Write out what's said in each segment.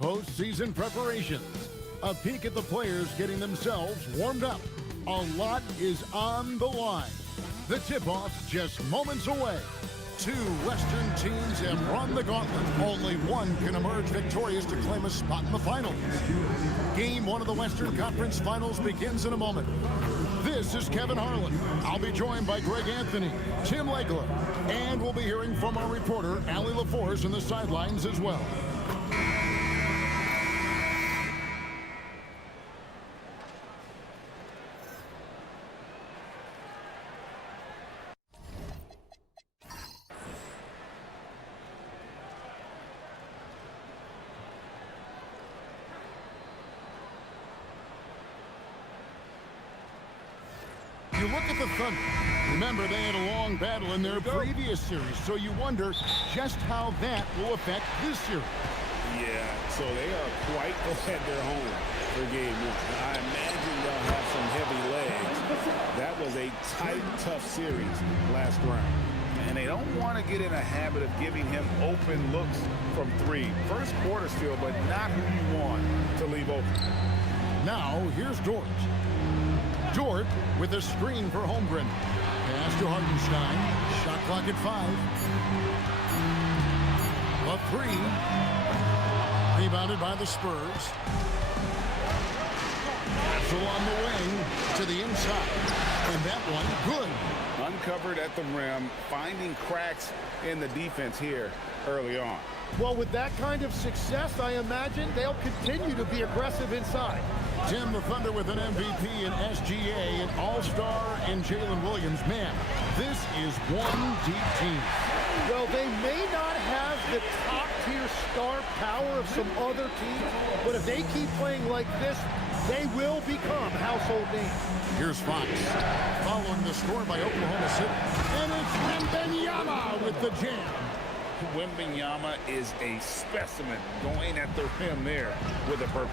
Postseason preparations. A peek at the players getting themselves warmed up. A lot is on the line. The tip-off just moments away. Two Western teams have run the gauntlet. Only one can emerge victorious to claim a spot in the finals. Game one of the Western Conference Finals begins in a moment. This is Kevin Harlan. I'll be joined by Greg Anthony, Tim Legler, and we'll be hearing from our reporter, Allie LaForce, in the sidelines as well. You look at the Thunder. Remember, they had a long battle in their previous series, so you wonder just how that will affect this series. Yeah, so they are quite glad they're home for game one. I imagine they'll have some heavy legs. That was a tight, tough series last round. And they don't want to get in a habit of giving him open looks from three. First quarter still, but not who you want to leave open. Now, here's Dort. Dort with a screen for Holmgren. Pass to Hartenstein. Shot clock at 5. A 3. Rebounded by the Spurs. Castle on the wing to the inside. And that one good. Uncovered at the rim, finding cracks in the defense here early on. Well, with that kind of success, I imagine they'll continue to be aggressive inside. Tim, the Thunder with an MVP in SGA, an All-Star, and Jalen Williams. Man, this is one deep team. Well, they may not have the top-tier star power of some other teams, but if they keep playing like this, they will become household names. Here's Fox, following the score by Oklahoma City. And it's Wembanyama with the jam. Wembanyama is a specimen going at the rim there with a purpose.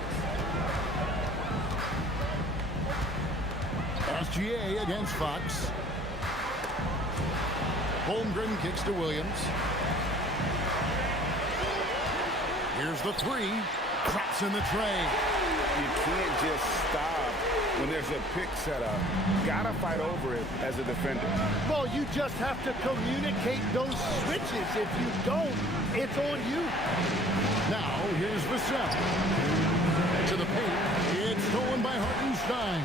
SGA against Fox. Holmgren kicks to Williams. Here's the 3. Drops in the tray. You can't just stop when there's a pick set up. Gotta fight over it as a defender. Well, you just have to communicate those switches. If you don't, it's on you. Now, here's Vassell. To the paint. It's stolen by Hartenstein.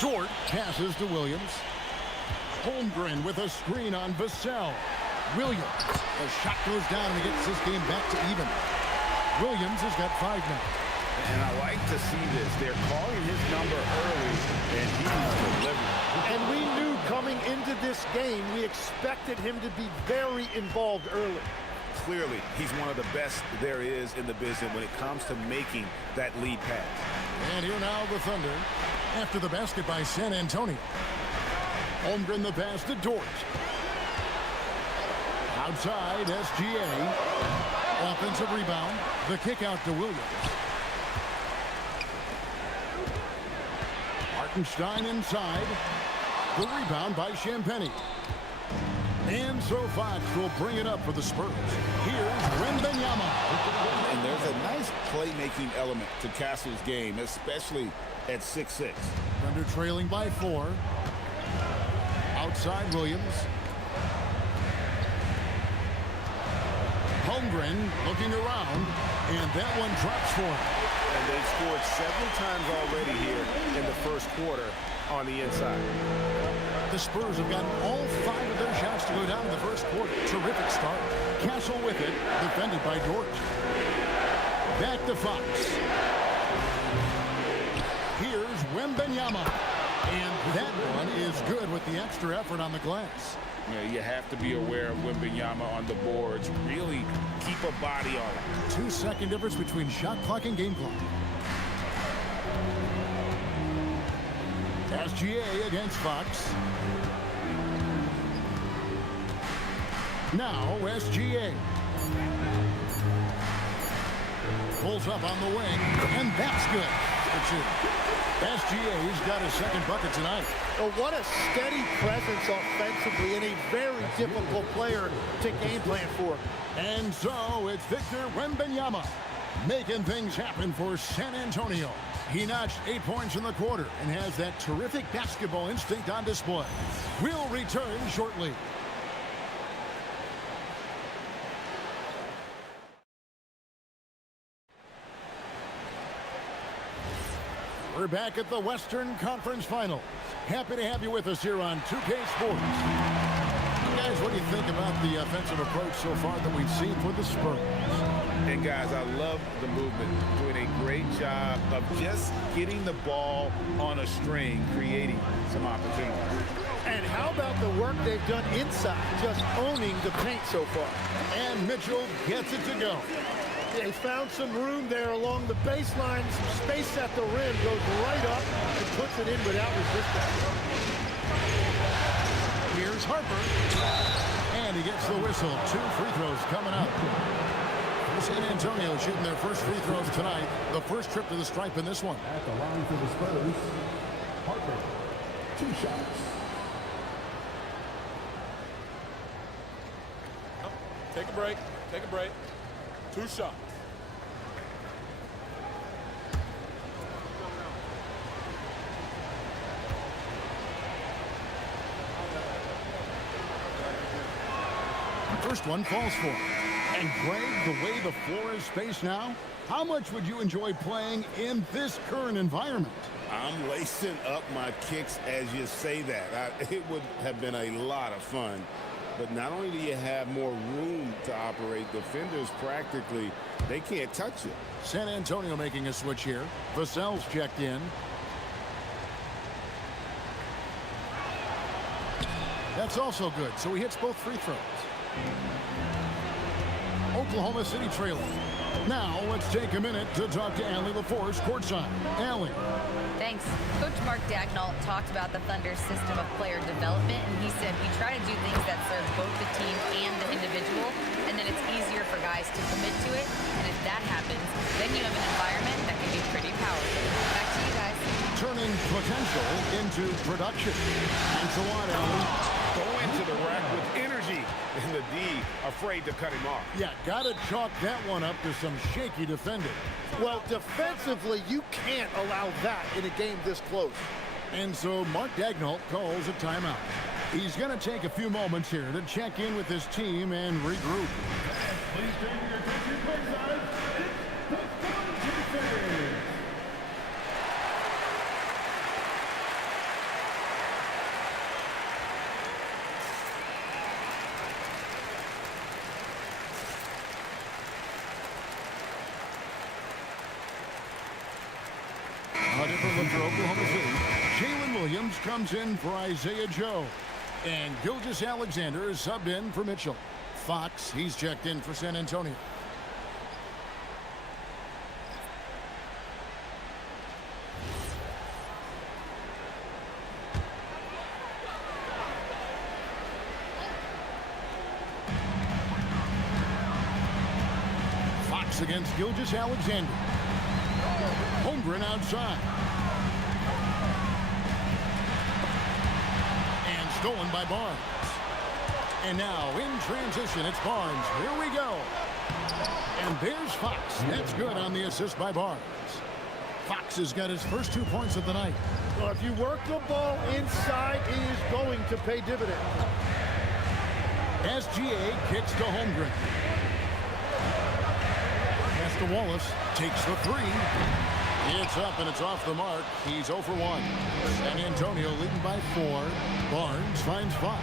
Dort passes to Williams. Holmgren with a screen on Vassell. Williams. The shot goes down and he gets this game back to even. Williams has got 5 now. And I like to see this. They're calling his number early, and he's delivering. And we knew coming into this game, we expected him to be very involved early. Clearly, he's one of the best there is in the business when it comes to making that lead pass. And here now the Thunder, after the basket by San Antonio. Holmgren the pass to Dort. Outside, SGA. Offensive rebound. The kick out to Williams. Hartenstein inside. The rebound by Champagnie. And so Fox will bring it up for the Spurs. Here's Wembanyama. And there's a nice playmaking element to Castle's game, especially at 6'6". Thunder trailing by 4. Outside Williams. Holmgren looking around, and that one drops for him. And they've scored several times already here in the first quarter on the inside. The Spurs have gotten all 5 of their shots to go down in the first quarter. Terrific start. Castle with it, defended by Dort. Back to Fox. Here's Wembanyama. And that one is good with the extra effort on the glass. Yeah, you have to be aware of Wembanyama on the boards. Really keep a body on it. 2-second difference between shot clock and game clock. SGA against Fox. Now SGA. Pulls up on the wing, and that's good. for two. SGA's got his second bucket tonight. Oh, what a steady presence offensively and a very difficult player to game plan for. And so it's Victor Wembanyama making things happen for San Antonio. He notched 8 points in the quarter and has that terrific basketball instinct on display. We'll return shortly. We're back at the Western Conference Finals. Happy to have you with us here on 2K Sports. Guys, what do you think about the offensive approach so far that we've seen for the Spurs? And guys, I love the movement. Doing a great job of just getting the ball on a string, creating some opportunities. And how about the work they've done inside, just owning the paint so far? And Mitchell gets it to go. They found some room there along the baseline, some space at the rim, goes right up and puts it in without resistance. Here's Harper, and he gets the whistle. 2 free throws coming up. San Antonio shooting their first free throws tonight. The first trip to the stripe in this one. At the line for the Spurs, Harper, 2 shots. Take a break. Take a break. 2 shots. First one falls for him. And Greg, the way the floor is spaced now, how much would you enjoy playing in this current environment? I'm lacing up my kicks as you say that. It would have been a lot of fun. But not only do you have more room to operate, defenders practically, they can't touch it. San Antonio making a switch here. Vassell's checked in. That's also good, so he hits both free throws. Oklahoma City trailing. Now let's take a minute to talk to Allie LaForce courtside. Allie. Thanks. Coach Mark Daigneault talked about the Thunder's system of player development, and he said we try to do things that serve both the team and the individual, and then it's easier for guys to commit to it, and if that happens, then you have an environment that can be pretty powerful. Back to you guys. Turning potential into production. Thanks a lot, Allie. Go into the rack with energy, and the D afraid to cut him off. Yeah, gotta chalk that one up to some shaky defending. Well, defensively, you can't allow that in a game this close. And so Mark Daigneault calls a timeout. He's going to take a few moments here to check in with his team and regroup. Please turn your attention courtside. It's the 42 A different look for Oklahoma City. Jalen Williams comes in for Isaiah Joe. And Gilgeous-Alexander is subbed in for Mitchell. Fox, he's checked in for San Antonio. Fox against Gilgeous-Alexander. Holmgren outside. And stolen by Barnes. And now in transition, it's Barnes. Here we go. And there's Fox. That's good on the assist by Barnes. Fox has got his first 2 points of the night. Well, if you work the ball inside, it is going to pay dividends. SGA kicks to Holmgren. Pass to Wallace. Takes the three. It's up and it's off the mark. He's 0 for 1. San Antonio leading by 4. Barnes finds Fox.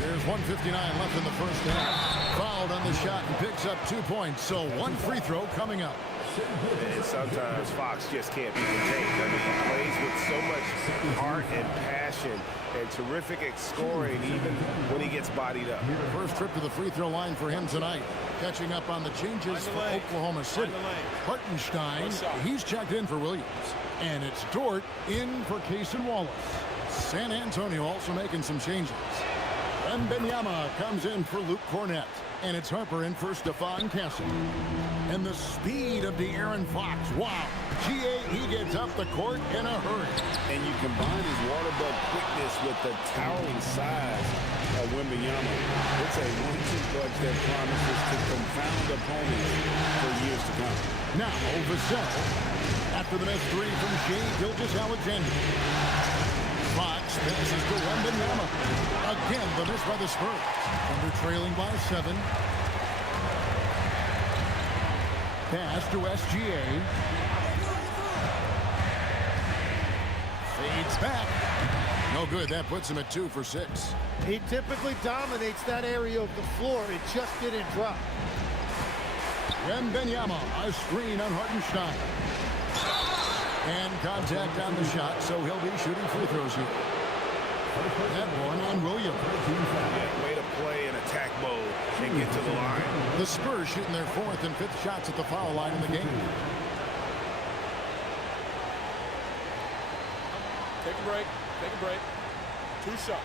There's 1:59 left in the first half. Fouled on the shot and picks up 2 points. So 1 free throw coming up. And sometimes Fox just can't be contained. I mean, he plays with so much heart and passion and terrific at scoring even when he gets bodied up. First trip to the free throw line for him tonight. Catching up on the changes for Oklahoma City. Hartenstein, he's checked in for Williams. And it's Dort in for Cason Wallace. San Antonio also making some changes. Wembanyama comes in for Luke Cornett. And it's Harper in for Stephon Castle. And the speed of De'Aaron Fox. Wow. GA, he gets up the court in a hurry. And you combine his water bug quickness with the towering size of Wembanyama. It's a 1-2 punch that promises to confound opponents for years to come. Now, Vassell. After the missed three from Shea Gilgeous-Alexander. Fox passes to Wembanyama. Again, the miss by the Spurs. Thunder trailing by 7. Pass to SGA. Fades back. No good. That puts him at 2 for 6. He typically dominates that area of the floor. It just didn't drop. Wembanyama, a screen on Hartenstein. And contact on the shot, so he'll be shooting free throws here. That one on Williams. Yeah, way to play in attack mode and get to the line. The Spurs shooting their 4th and 5th shots at the foul line in the game. Take a break. Take a break. 2 shots.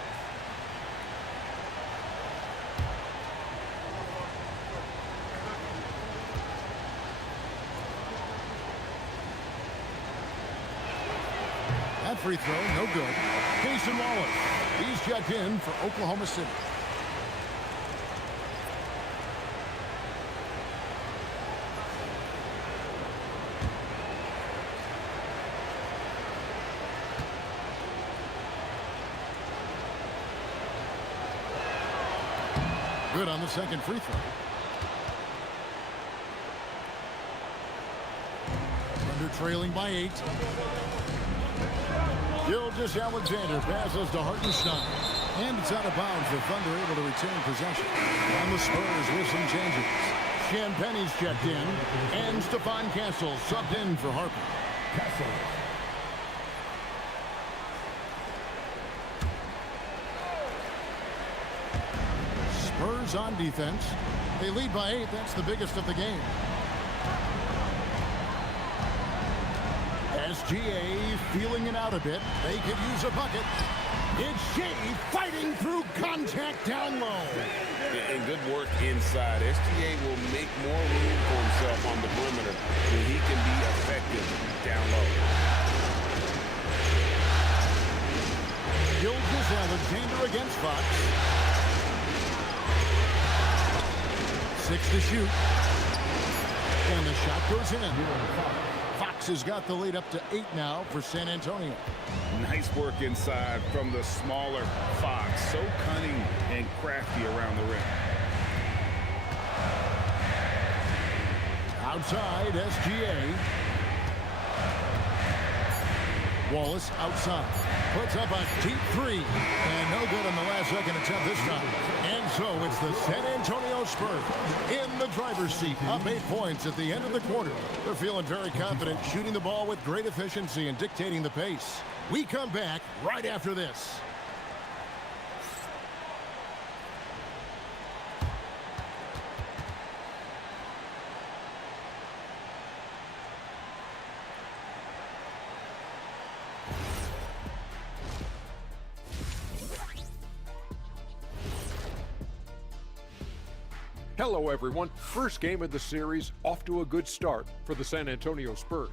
That free throw, no good. Jason Wallace, he's checked in for Oklahoma City. Good on the second free throw. Thunder trailing by 8. Gilgeous-Alexander passes to Hartenstein. And it's out of bounds. The Thunder able to retain possession. And the Spurs with some changes. Champagne's checked in. And Stephon Castle subbed in for Harper. Spurs on defense. They lead by 8. That's the biggest of the game. SGA feeling it out a bit. They could use a bucket. It's Shea fighting through contact down low. And good work inside. SGA will make more room for himself on the perimeter when he can be effective down low. Gilgeous-Alexander against Fox. 6 to shoot. And the shot goes in. Fox has got the lead up to 8 now for San Antonio. Nice work inside from the smaller Fox. So cunning and crafty around the rim. Outside, SGA. Wallace outside. Puts up a deep 3. And no good on the last second attempt this time. And so it's the San Antonio Spurs in the driver's seat. Up 8 points at the end of the quarter. They're feeling very confident, shooting the ball with great efficiency and dictating the pace. We come back right after this. Hello, everyone. First game of the series, off to a good start for the San Antonio Spurs.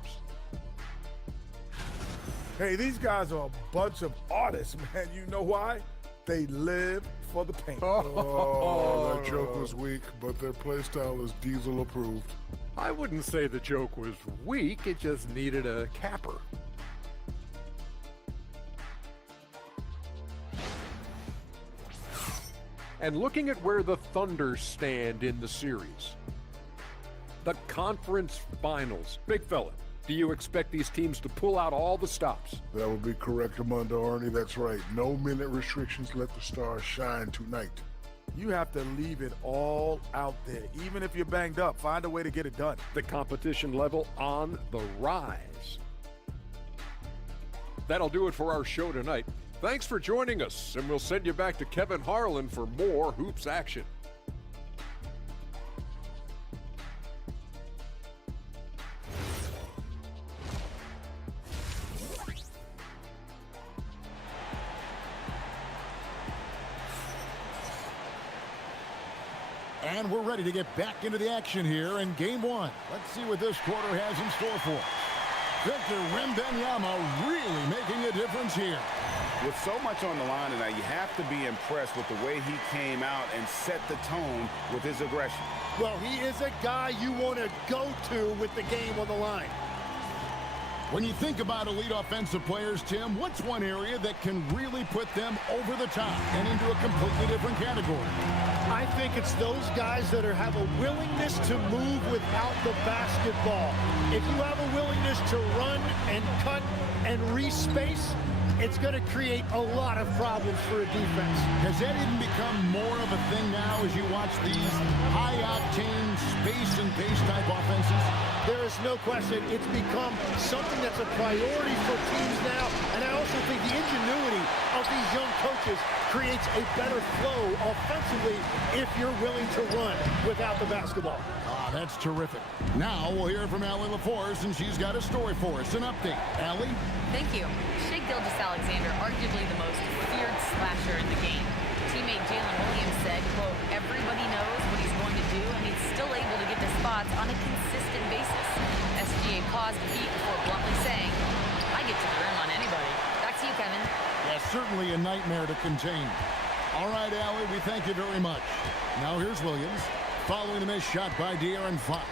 Hey, these guys are a bunch of artists, man. You know why? They live for the paint. Oh, that joke was weak, but their play style is Diesel approved. I wouldn't say the joke was weak, it just needed a capper. And looking at where the Thunder stand in the series. The conference finals. Big fella, do you expect these teams to pull out all the stops? That would be correct, Armando Arnie. That's right. No minute restrictions. Let the stars shine tonight. You have to leave it all out there. Even if you're banged up, find a way to get it done. The competition level on the rise. That'll do it for our show tonight. Thanks for joining us, and we'll send you back to Kevin Harlan for more hoops action. And we're ready to get back into the action here in game one. Let's see what this quarter has in store for us. Victor Wembanyama really making a difference here. With so much on the line tonight, you have to be impressed with the way he came out and set the tone with his aggression. Well, he is a guy you want to go to with the game on the line. When you think about elite offensive players, Tim, what's one area that can really put them over the top and into a completely different category? I think it's those guys that have a willingness to move without the basketball. If you have a willingness to run and cut and re-space, it's going to create a lot of problems for a defense. Has that even become more of a thing now as you watch these high-octane space and pace type offenses? There is no question it's become something that's a priority for teams now, and I also think the ingenuity of these young coaches creates a better flow offensively if you're willing to run without the basketball. That's terrific. Now we'll hear from Allie LaForce, and she's got a story for us. An update. Allie? Thank you. Shai Gilgeous-Alexander, arguably the most feared slasher in the game. Teammate Jalen Williams said, quote, everybody knows what he's going to do, and he's still able to get to spots on a consistent basis. SGA paused a beat before bluntly saying, I get to the rim on anybody. Back to you, Kevin. Yeah, certainly a nightmare to contain. All right, Allie, we thank you very much. Now here's Williams, following the missed shot by De'Aaron Fox.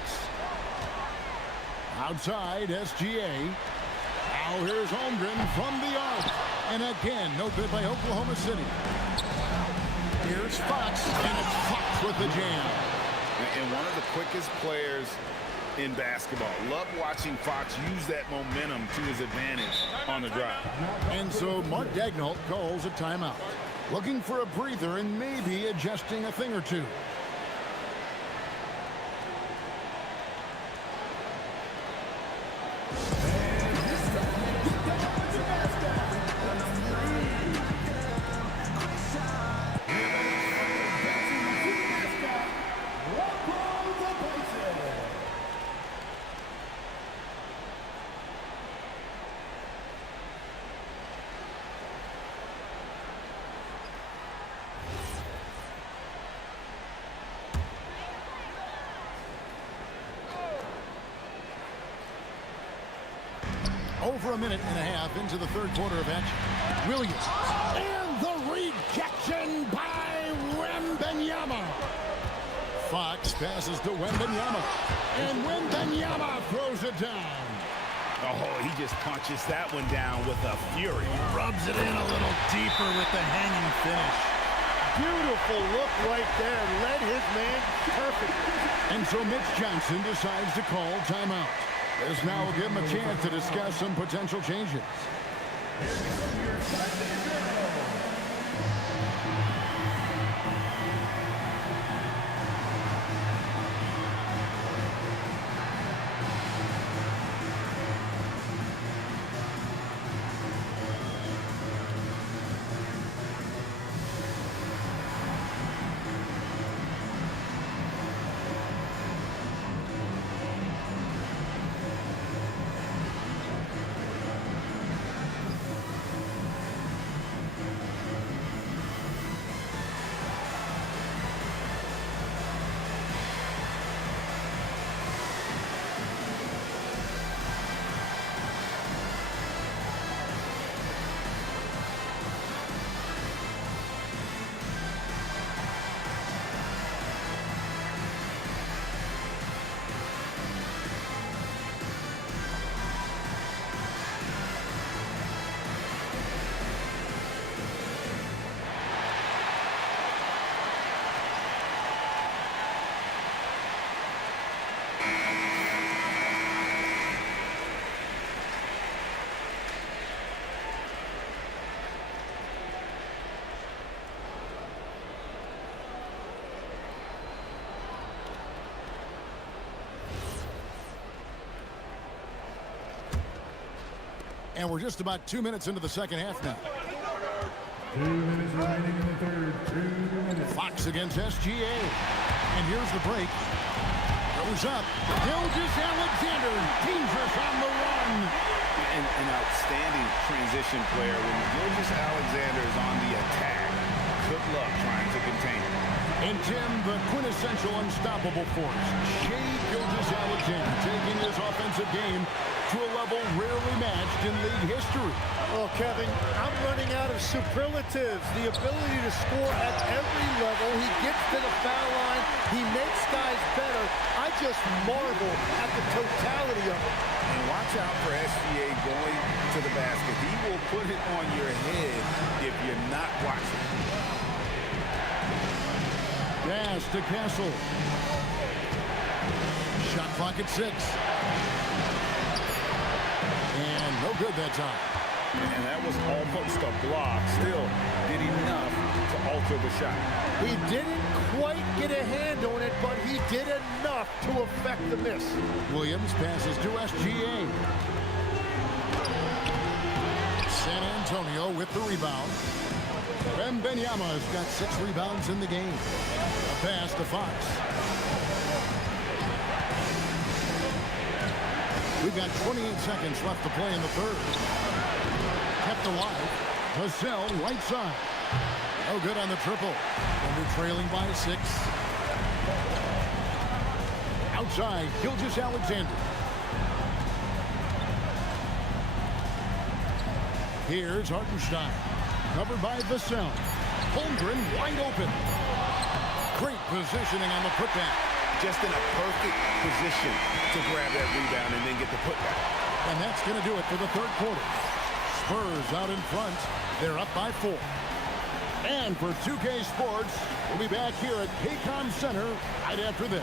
Outside, SGA. Now here's Holmgren from the arc. And again, no good by Oklahoma City. Here's Fox, and it's Fox with the jam. And one of the quickest players in basketball. Love watching Fox use that momentum to his advantage on the drive. And so Mark Daigneault calls a timeout. Looking for a breather and maybe adjusting a thing or two. Over a minute and a half into the third quarter of action. Williams. And the rejection by Wembanyama. Fox passes to Wembanyama. And Wembanyama throws it down. Oh, he just punches that one down with a fury. Rubs it in a little deeper with the hanging finish. Beautiful look right there. Led his man perfectly. And so Mitch Johnson decides to call timeout. This now will give him a chance to discuss some potential changes. And we're just about 2 minutes into the second half now. 2 minutes remaining in the third. 2 minutes. Fox against SGA. And here's the break. Goes up. Gilgeous-Alexander, dangerous on the run. An outstanding transition player. When Gilgeous-Alexander is on the attack, good luck trying to contain him. And Tim, the quintessential unstoppable force, Shai Gilgeous-Alexander, taking his offensive game to a level rarely matched in league history. Oh, Kevin, I'm running out of superlatives. The ability to score at every level. He gets to the foul line. He makes guys better. I just marvel at the totality of it. And watch out for SGA going to the basket. He will put it on your head if you're not watching. Pass to Castle. Shot clock at 6. And no good that time. And that was almost a block. Still did enough to alter the shot. He didn't quite get a hand on it, but he did enough to affect the miss. Williams passes to SGA. San Antonio with the rebound. Wembanyama has got 6 rebounds in the game. A pass to Fox. We've got 28 seconds left to play in the third. Kept alive. Vassell right side. No good on the triple. Thunder trailing by 6. Outside, Gilgeous-Alexander. Here's Hartenstein. Covered by Vassell. Holmgren wide open. Great positioning on the putback. Just in a perfect position to grab that rebound and then get the putback. And that's going to do it for the third quarter. Spurs out in front. They're up by 4. And for 2K Sports, we'll be back here at Paycom Center right after this.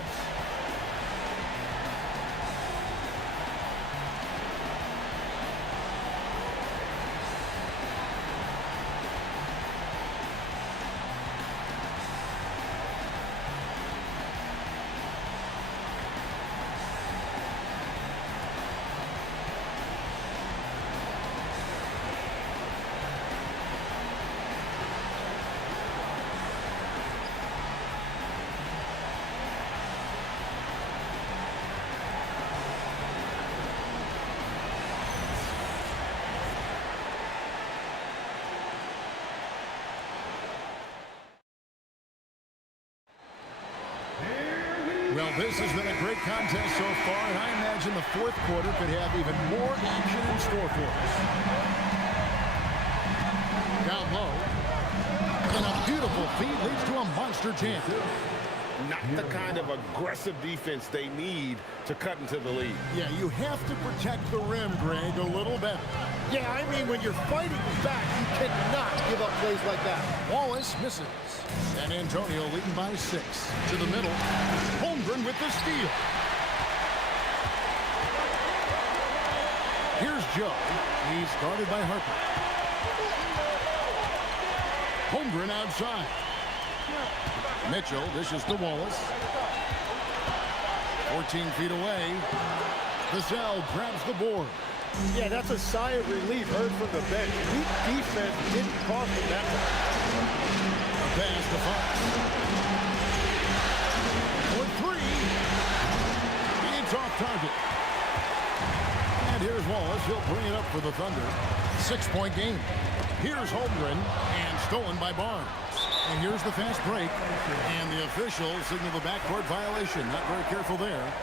Well, this has been a great contest so far, and I imagine the fourth quarter could have even more action in store for us. Down low. And a beautiful feed leads to a monster jam. Not the kind of aggressive defense they need to cut into the lead. Yeah, you have to protect the rim, Greg, a little better. Yeah, I mean, when you're fighting back, you cannot give up plays like that. Wallace misses. San Antonio leading by 6. To the middle. Holmgren with the steal. Here's Joe. He's guarded by Harper. Holmgren outside. Mitchell dishes to Wallace. 14 feet away. Vassell grabs the board. Yeah, that's a sigh of relief heard from the bench. Weak defense didn't cost him that time. A pass to Fox. For 3. It's off target. And here's Wallace. He'll bring it up for the Thunder. 6-point game. Here's Holmgren, and stolen by Barnes. And here's the fast break. And the officials signal the backcourt violation. Not very careful there.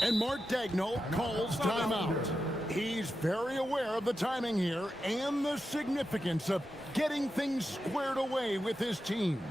And Mark Daigneault calls timeout. He's very aware of the timing here and the significance of getting things squared away with his team.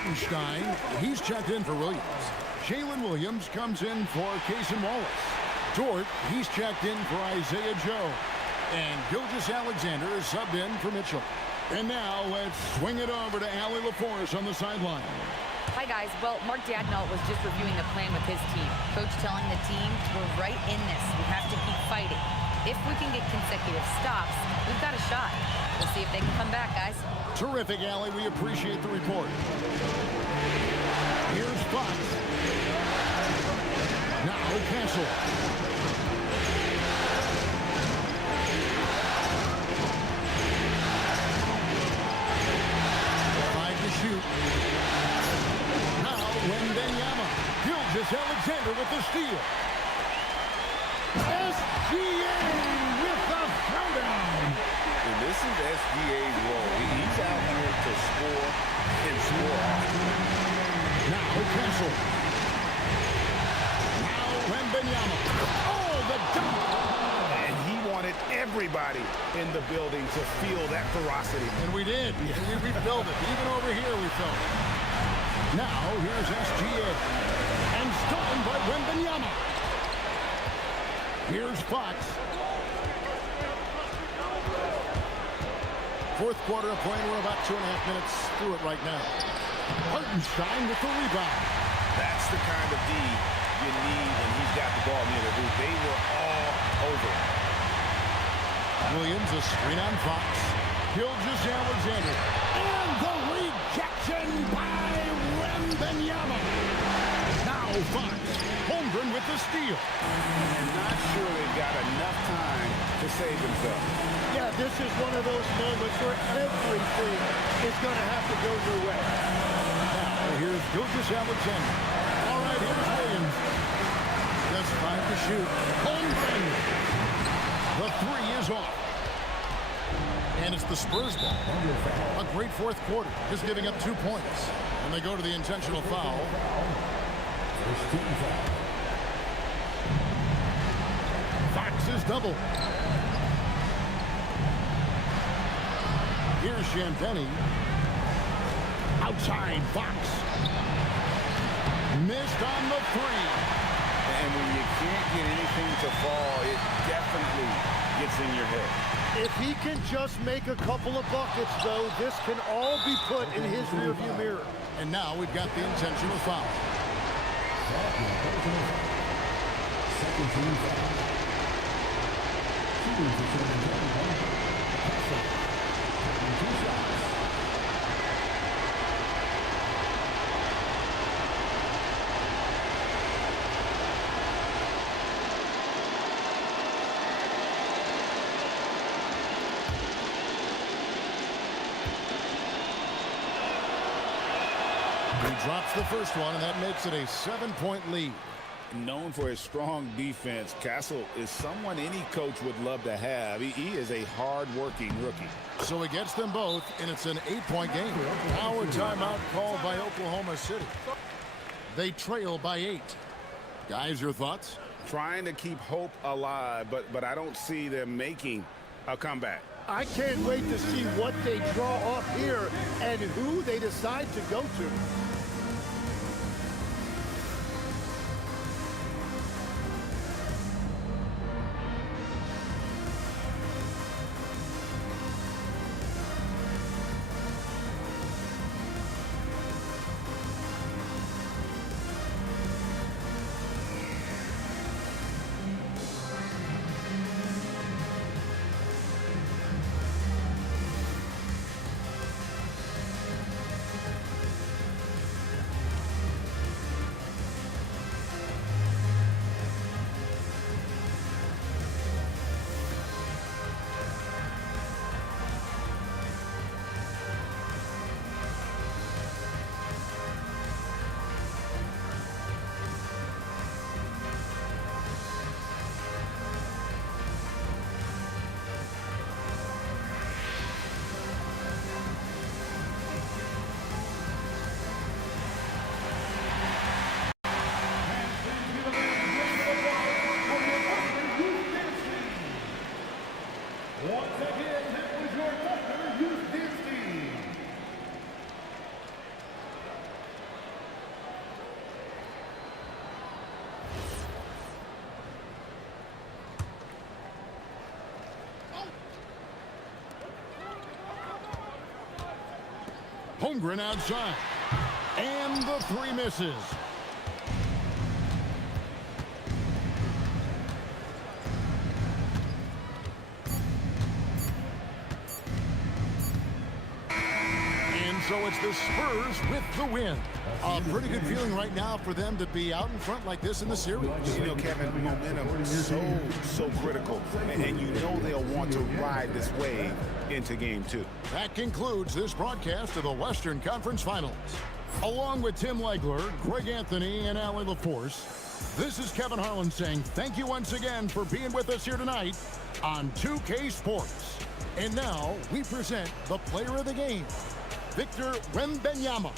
Hartenstein, he's checked in for Williams. Jalen Williams comes in for Cason Wallace. Dort, he's checked in for Isaiah Joe. And Gilgeous-Alexander is subbed in for Mitchell. And now let's swing it over to Allie LaForce on the sideline. Hi, guys. Well, Mark Dagnall was just reviewing the plan with his team. Coach telling the team, we're right in this. We have to keep fighting. If we can get consecutive stops, we've got a shot. We'll see if they can come back, guys. Terrific, Allie. We appreciate the report. Here's Fox. Now Castle. 5 to shoot. Now Wembanyama. Gilgeous-Alexander with the steal. SGA with the throwdown. And this is SGA's role. He's out here to score and score often. Now Castle. Now Wembanyama. Oh, the dunk. And he wanted everybody in the building to feel that ferocity. And we did. We felt it. Even over here we felt it. Now here's SGA. And stolen by Wembanyama. Here's Fox. Fourth quarter of play. We're about 2.5 minutes through it right now. Hartenstein with the rebound. That's the kind of D you need when he's got the ball near the hoop. They were all over. Williams, a screen on Fox. Gilgeous-Alexander. And the rejection by Wembanyama. Now Fox. Holmgren with the steal. And not sure they've got enough time to save themselves. Yeah, this is one of those moments where everything is going to have to go your way. Now here's Gilgeous-Alexander. All right, here's Williams. Just 5 to shoot. Holmgren. The 3 is off. And it's the Spurs ball. A great fourth quarter. Just giving up 2 points. And they go to the intentional foul. Fox is double. Here's Champagnie. Outside Fox. Missed on the 3. And when you can't get anything to fall, it definitely gets in your head. If he can just make a couple of buckets, though, this can all be put in his rearview mirror. And now we've got the intentional foul. Second team foul. Shooting for San Antonio. Castle. Taking 2 shots. He drops the first one, and that makes it a 7-point lead. Known for his strong defense, Castle is someone any coach would love to have. He is a hard-working rookie. So he gets them both, and it's an 8-point game. Now a timeout called by Oklahoma City. They trail by 8. Guys, your thoughts? Trying to keep hope alive, but I don't see them making a comeback. I can't wait to see what they draw up here and who they decide to go to. Holmgren outside. And the three misses. And so it's the Spurs with the win. A pretty good feeling right now for them to be out in front like this in the series. You know, Kevin, momentum is so critical. And you know they'll want to ride this wave into game 2. That concludes this broadcast of the Western Conference Finals. Along with Tim Legler, Greg Anthony, and Allie LaForce, this is Kevin Harlan saying thank you once again for being with us here tonight on 2K Sports. And now we present the player of the game, Victor Wembanyama.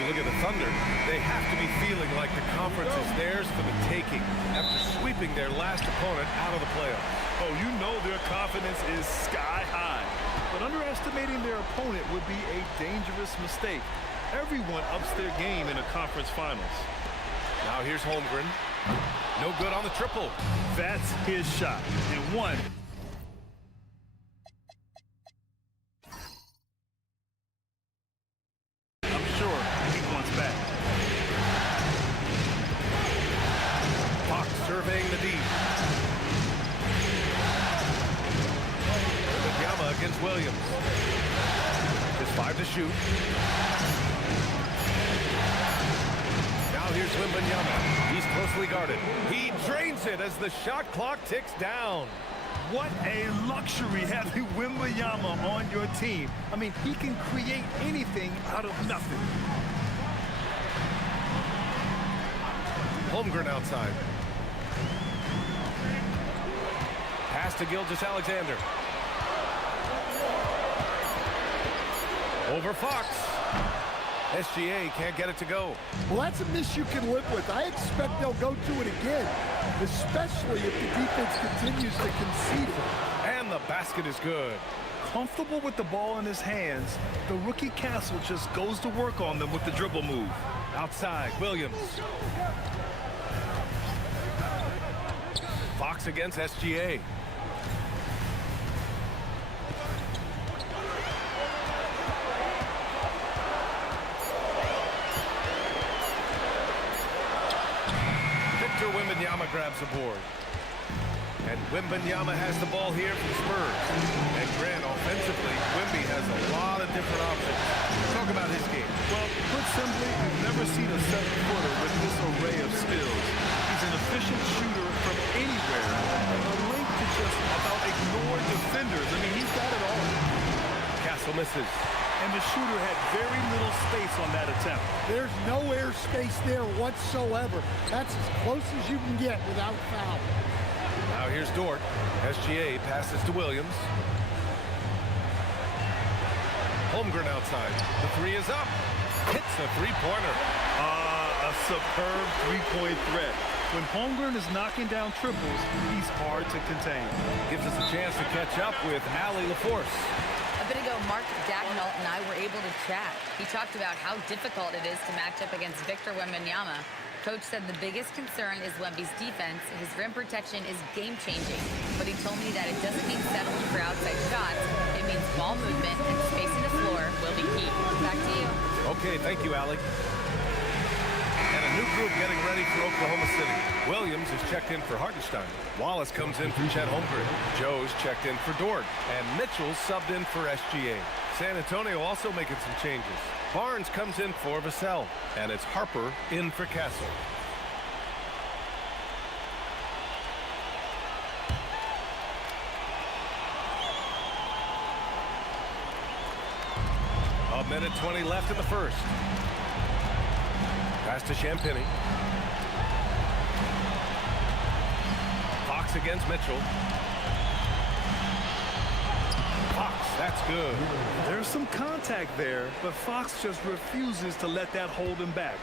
You look at the Thunder, they have to be feeling like the conference is theirs for the taking after sweeping their last opponent out of the playoffs. Oh, you know their confidence is sky high. But underestimating their opponent would be a dangerous mistake. Everyone ups their game in a conference finals. Now here's Holmgren. No good on the triple. That's his shot. And one. I'm sure he wants back. Fox surveying the D. Wembanyama against Williams. Just 5 to shoot. Now here's Wembanyama. He's closely guarded. He drains it as the shot clock ticks down. What a luxury having Wembanyama on your team. I mean, he can create anything out of nothing. Holmgren outside. Pass to Gilgeous-Alexander. Over Fox. SGA can't get it to go. Well, that's a miss you can live with. I expect they'll go to it again, especially if the defense continues to concede it. And the basket is good. Comfortable with the ball in his hands, the rookie Castle just goes to work on them with the dribble move. Outside, Williams. Fox against SGA. Wembanyama grabs the board. And Wembanyama has the ball here for the Spurs. And Grant, offensively, Wemby has a lot of different options. Talk about his game. Well, put simply, you've never seen a seven-footer with this array of skills. He's an efficient shooter from anywhere. A link to just about ignore defenders. I mean, he's got it all. Castle misses. And the shooter had very little space on that attempt. There's no air space there whatsoever. That's as close as you can get without foul. Now here's Dort. SGA passes to Williams. Holmgren outside. The three is up. Hits a three-pointer. A superb three-point threat. When Holmgren is knocking down triples, he's hard to contain. Gives us a chance to catch up with Allie LaForce. A bit ago, Mark Dagnall and I were able to chat. He talked about how difficult it is to match up against Victor Wembanyama. Coach said the biggest concern is Wemby's defense. His rim protection is game-changing. But he told me that it doesn't mean settling for outside shots. It means ball movement and spacing the floor will be key. Back to you. Okay, thank you, Allie. And a new group getting ready for Oklahoma City. Williams is checked in for Hartenstein. Wallace comes in for Chet Holmgren. Joe's checked in for Dort. And Mitchell's subbed in for SGA. San Antonio also making some changes. Barnes comes in for Vassell. And it's Harper in for Castle. A minute 20 left in the first. Pass to Champagny. Fox against Mitchell. Fox, that's good. There's some contact there, but Fox just refuses to let that hold him back.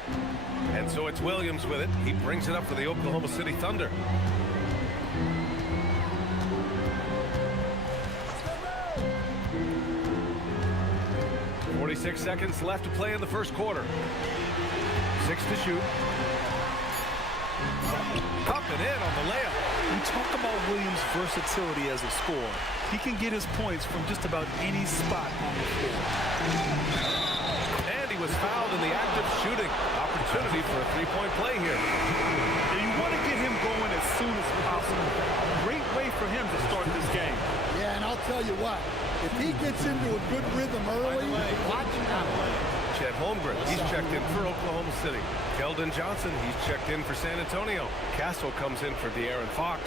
And so it's Williams with it. He brings it up for the Oklahoma City Thunder. "46 seconds left to play in the first quarter. 6 to shoot. Up and in on the layup. We talk about Williams' versatility as a scorer. He can get his points from just about any spot on the floor. And he was fouled in the act of shooting. Opportunity for a three-point play here. And you want to get him going as soon as possible. Great way for him to start this game. Yeah, and I'll tell you what, if he gets into a good rhythm early, watch out. Chet Holmgren, he's checked in for Oklahoma City. Keldon Johnson, he's checked in for San Antonio. Castle comes in for De'Aaron Fox.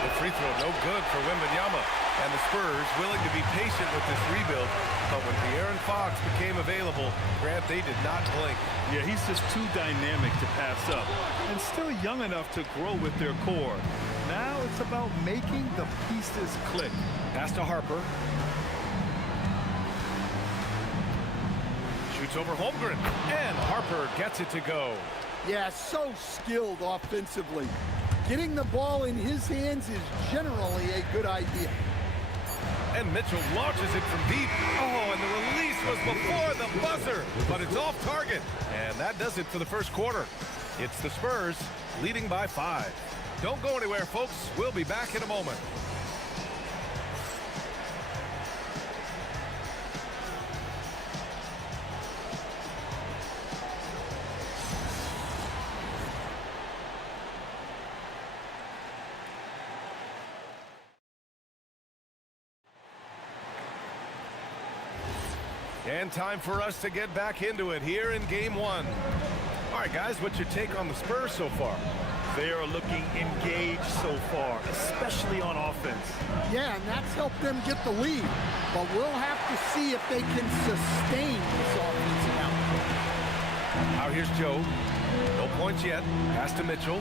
The free throw no good for Wembanyama. And the Spurs willing to be patient with this rebuild. But when De'Aaron Fox became available, Grant, they did not blink. Yeah, he's just too dynamic to pass up. And still young enough to grow with their core. Now it's about making the pieces click. Pass to Harper. Shoots over Holmgren. And Harper gets it to go. Yeah, so skilled offensively. Getting the ball in his hands is generally a good idea. And Mitchell launches it from deep. Oh, and the release was before the buzzer. But it's off target. And that does it for the first quarter. It's the Spurs leading by 5. Don't go anywhere, folks. We'll be back in a moment. And time for us to get back into it here in game one. All right, guys, what's your take on the Spurs so far? They are looking engaged so far, especially on offense. Yeah, and that's helped them get the lead. But we'll have to see if they can sustain this offensive output. Out here's Joe. No points yet. Pass to Mitchell.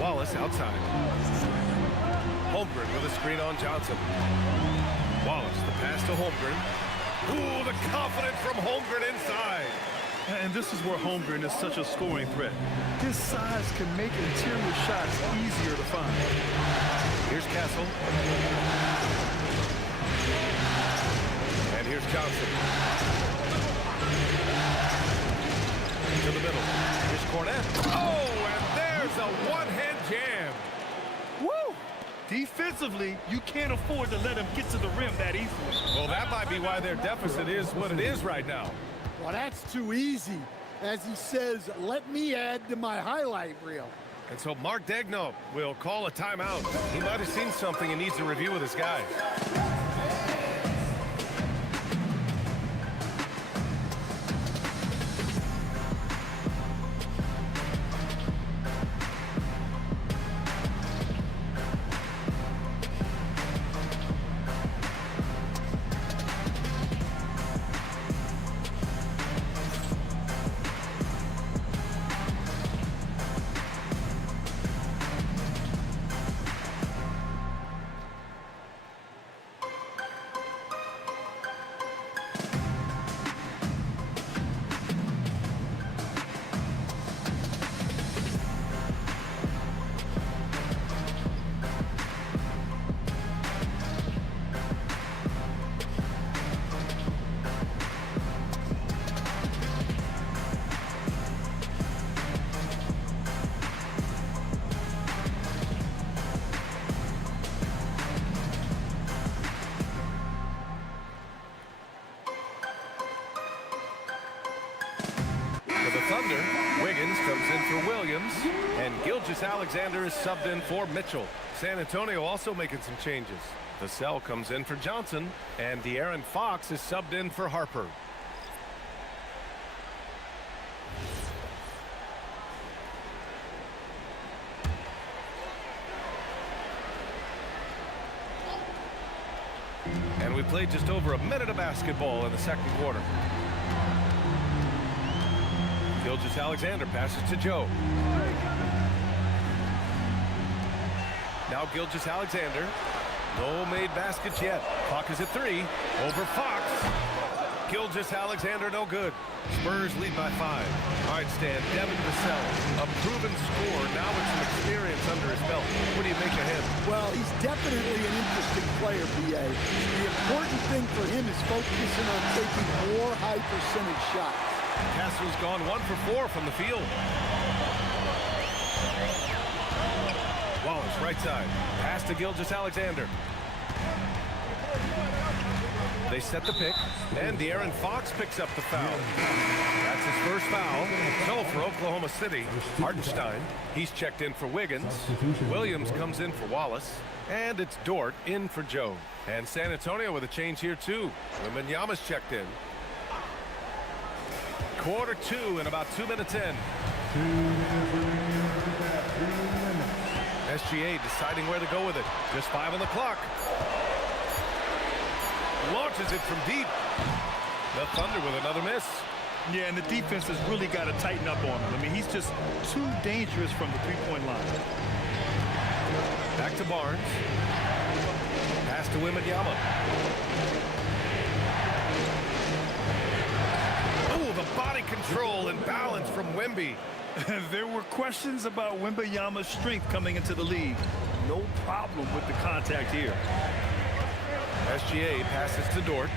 Wallace outside. Holmgren with a screen on Johnson. Wallace, the pass to Holmgren. Ooh, the confidence from Holmgren inside. And this is where Holmgren is such a scoring threat. His size can make interior shots easier to find. Here's Castle. And here's Johnson. To the middle. Here's Cornette. Oh, and there's a one-hand jam. Woo! Defensively, you can't afford to let him get to the rim that easily. Well, that might be why their deficit is what it is right now. Well, that's too easy. As he says, let me add to my highlight reel. And so Mark Daigneault will call a timeout. He might have seen something and needs to review with his guys. Thunder, Wiggins comes in for Williams, and Gilgeous-Alexander is subbed in for Mitchell. San Antonio also making some changes. Vassell comes in for Johnson, and De'Aaron Fox is subbed in for Harper. And we played just over a minute of basketball in the second quarter. Gilgeous-Alexander passes to Joe. Now Gilgeous-Alexander. No made baskets yet. Clock is at 3. Over Fox. Gilgeous-Alexander no good. Spurs lead by 5. All right, Stan. Devin Vassell, a proven scorer, now with some experience under his belt. What do you make of him? Well, he's definitely an interesting player, B.A. The important thing for him is focusing on taking more high percentage shots. Castle's gone 1 for 4 from the field. Wallace, right side. Pass to Gilgeous-Alexander. They set the pick, and De'Aaron Fox picks up the foul. That's his first foul. So for Oklahoma City, Hartenstein, he's checked in for Wiggins. Williams comes in for Wallace. And it's Dort in for Joe. And San Antonio with a change here, too. Wembanyama's checked in. Quarter 2 and about 2 minutes in. SGA deciding where to go with it. Just 5 on the clock. Launches it from deep. The Thunder with another miss. Yeah, and the defense has really got to tighten up on him. I mean, he's just too dangerous from the three-point line. Back to Barnes. Pass to Wembanyama. Oh, the body control and balance from Wemby. There were questions about Wembanyama's strength coming into the league. No problem with the contact here. SGA passes to Dort.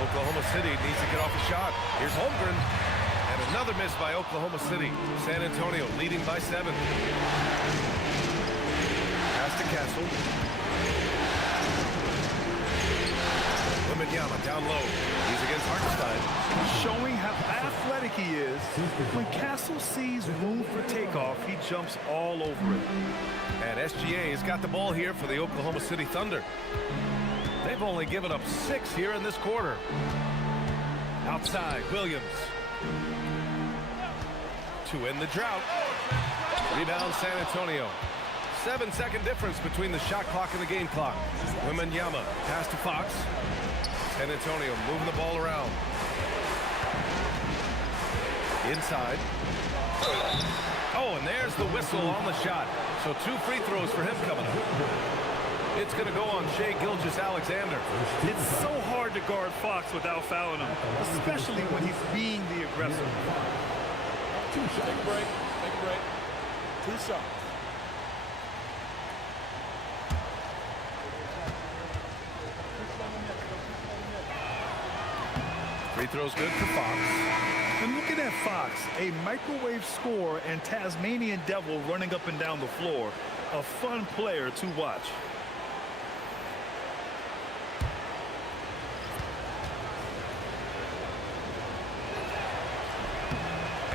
Oklahoma City needs to get off a shot. Here's Holmgren. And another miss by Oklahoma City. San Antonio leading by 7. Pass to Castle. Wembanyama down low. He's against Hartenstein. Showing how athletic he is. When Castle sees room for takeoff, he jumps all over it. And SGA has got the ball here for the Oklahoma City Thunder. They've only given up 6 here in this quarter. Outside, Williams. To end the drought. Rebound, San Antonio. 7-second difference between the shot clock and the game clock. Wembanyama, pass to Fox. San Antonio moving the ball around. Inside. Oh, and there's the whistle on the shot. So 2 free throws for him coming up. It's going to go on Shai Gilgeous-Alexander. It's so hard to guard Fox without fouling him, especially when he's being the aggressor. Take a break. Take a break. 2 shots. Free throws good for Fox. And looking at Fox, a microwave scorer and Tasmanian devil running up and down the floor. A fun player to watch.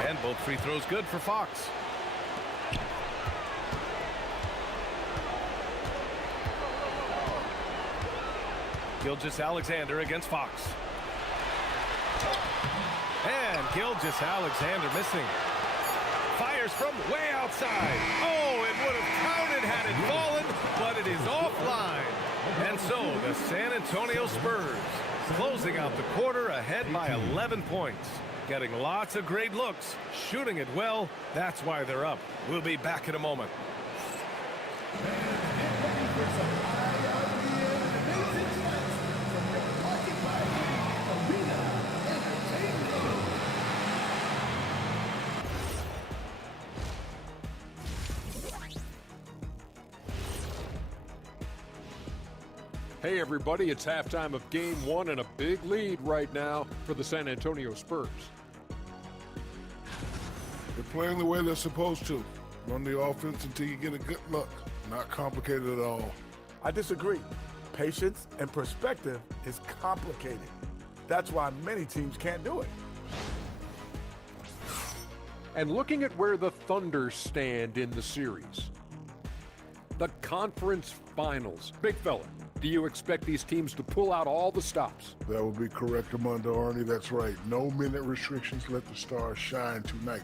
And both free throws good for Fox. Gilgeous-Alexander against Fox. And Gilgeous-Alexander missing. Fires from way outside. Oh, it would have counted had it fallen, but it is offline. And so the San Antonio Spurs closing out the quarter ahead by 11 points. Getting lots of great looks, shooting it well. That's why they're up. We'll be back in a moment. Hey everybody, it's halftime of Game 1 and a big lead right now for the San Antonio Spurs. They're playing the way they're supposed to. Run the offense until you get a good look. Not complicated at all. I disagree. Patience and perspective is complicated. That's why many teams can't do it. And looking at where the Thunder stand in the series. The conference finals. Big fella, do you expect these teams to pull out all the stops? That would be correct, Armando Arnie. That's right. No minute restrictions. Let the stars shine tonight.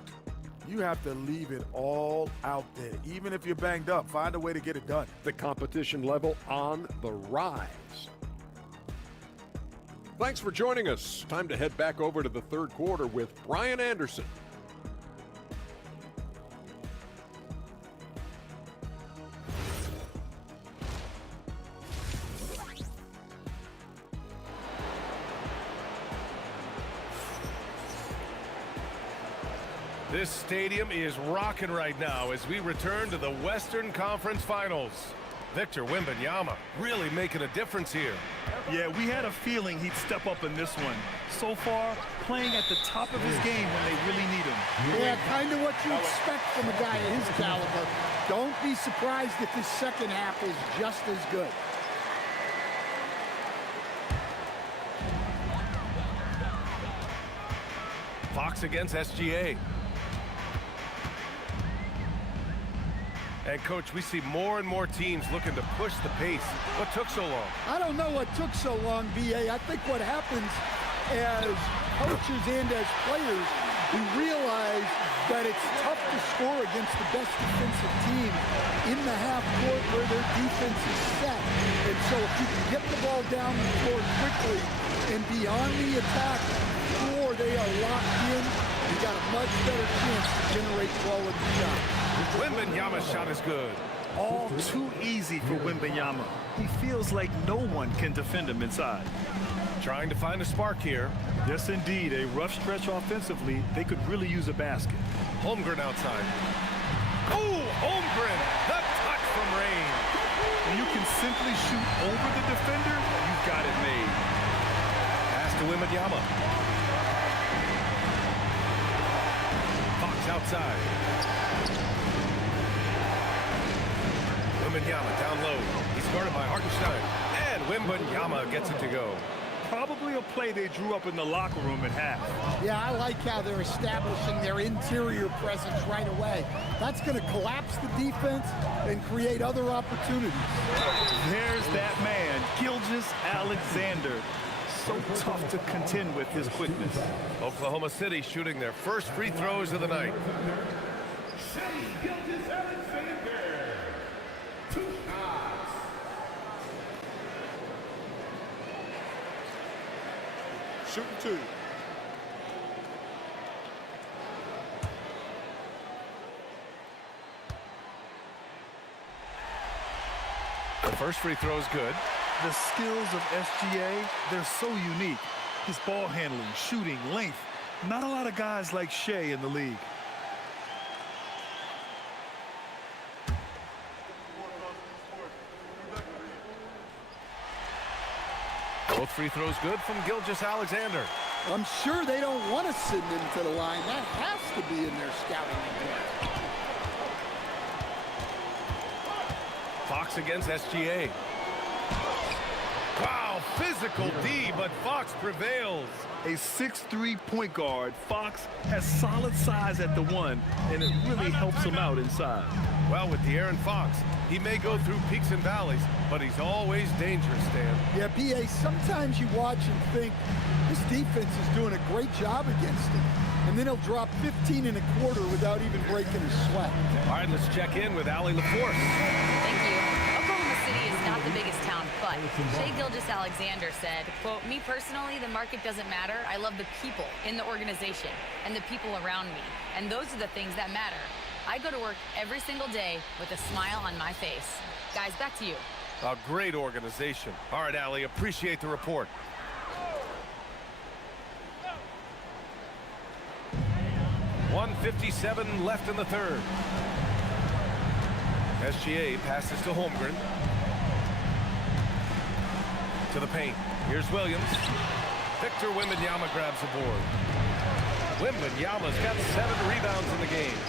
You have to leave it all out there. Even if you're banged up, find a way to get it done. The competition level on the rise. Thanks for joining us. Time to head back over to the third quarter with Brian Anderson. This stadium is rocking right now as we return to the Western Conference Finals. Victor Wembanyama really making a difference here. Yeah, we had a feeling he'd step up in this one. So far, playing at the top of his game when they really need him. Yeah, kind of what you expect from a guy of his caliber. Don't be surprised if his second half is just as good. Fox against SGA. And, Coach, we see more and more teams looking to push the pace. What took so long? I don't know what took so long, B.A. I think what happens as coaches and as players, we realize that it's tough to score against the best defensive team in the half court where their defense is set. And so if you can get the ball down the floor quickly and be on the attack before they are locked in, you got a much better chance to generate quality shots. Wembanyama's shot is good. All too easy for Wembanyama. He feels like no one can defend him inside. Trying to find a spark here. Yes, indeed. A rough stretch offensively. They could really use a basket. Holmgren outside. Oh, Holmgren! The touch from Rain. When you can simply shoot over the defender, you've got it made. Pass to Wembanyama. Fox outside. Wembanyama down low. He's guarded by Hartenstein. And Wembanyama gets it to go. probably a play they drew up in the locker room at half. Yeah, I like how they're establishing their interior presence right away. That's going to collapse the defense and create other opportunities. There's that man, Gilgeous-Alexander. So tough to contend with his quickness. Oklahoma City shooting their first free throws of the night. Shooting 2. The first free throw is good. The skills of SGA, they're so unique. His ball handling, shooting, length. Not a lot of guys like Shea in the league. Both free throws good from Gilgeous-Alexander. I'm sure they don't want to send him to the line. That has to be in their scouting report. Fox against SGA. Wow, physical D, but Fox prevails. A 6'3" point guard, Fox has solid size at the 1, and it really helps him out inside. Well, with De'Aaron Fox, he may go through peaks and valleys, but he's always dangerous, Stan. Yeah, B.A., sometimes you watch and think, this defense is doing a great job against him. And then he'll drop 15 and a quarter without even breaking a sweat. All right, let's check in with Allie LaForce. Thank you. Oklahoma City is not the biggest town, but Shai Gilgeous-Alexander said, quote, "Me personally, the market doesn't matter. I love the people in the organization and the people around me. And those are the things that matter. I go to work every single day with a smile on my face." Guys, back to you. A great organization. All right, Allie, appreciate the report. .157 left in the third. SGA passes to Holmgren. To the paint. Here's Williams. Victor Wembanyama grabs the board. Wembanyama's got 7 rebounds in the game.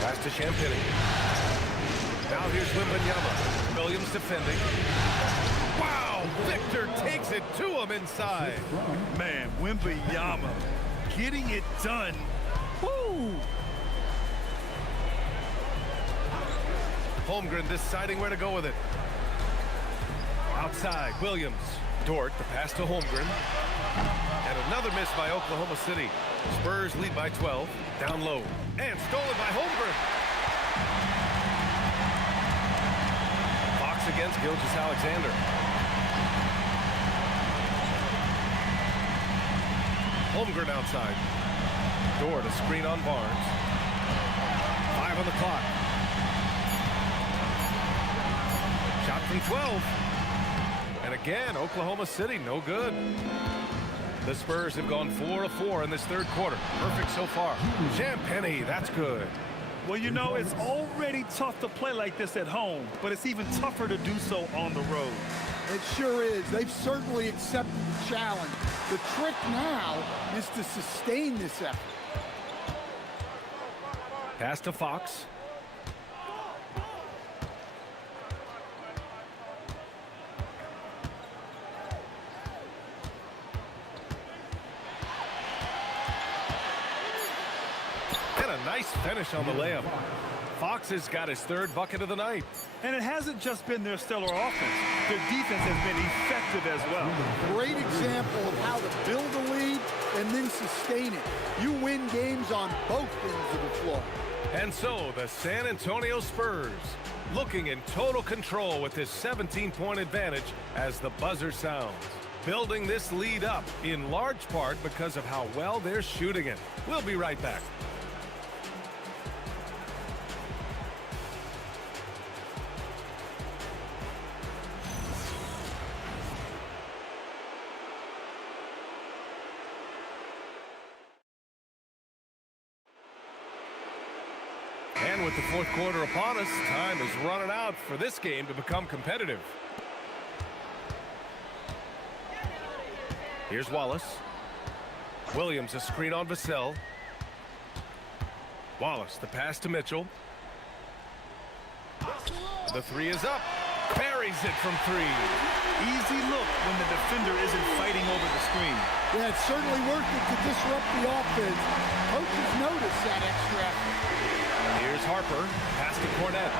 Pass to Champagnie. Now here's Wembanyama. Williams defending. Wow! Victor takes it to him inside. Man, Wembanyama getting it done. Woo! Holmgren deciding where to go with it. Outside, Williams. Dort, the pass to Holmgren. And another miss by Oklahoma City. Spurs lead by 12. Down low. And stolen by Holmgren. Fox against Gilgeous-Alexander. Holmgren outside. Dort, a screen on Barnes. 5 on the clock. Shot from 12. And again, Oklahoma City, no good. The Spurs have gone 4 of 4 in this third quarter. Perfect so far. Champagnie, that's good. Well, you know, it's already tough to play like this at home, but it's even tougher to do so on the road. It sure is. They've certainly accepted the challenge. The trick now is to sustain this effort. Pass to Fox. Nice finish on the layup. Fox has got his 3rd bucket of the night. And it hasn't just been their stellar offense. Their defense has been effective as well. Great example of how to build a lead and then sustain it. You win games on both ends of the floor. And so the San Antonio Spurs looking in total control with this 17-point advantage as the buzzer sounds. Building this lead up in large part because of how well they're shooting it. We'll be right back. And with the 4th quarter upon us, time is running out for this game to become competitive. Here's Wallace. Williams, a screen on Vassell. Wallace, the pass to Mitchell. The 3 is up. Buries it from 3. Easy look when the defender isn't fighting over the screen. Yeah, it's certainly worth it to disrupt the offense. Coaches notice that extra effort. Here's Harper, pass to Cornette.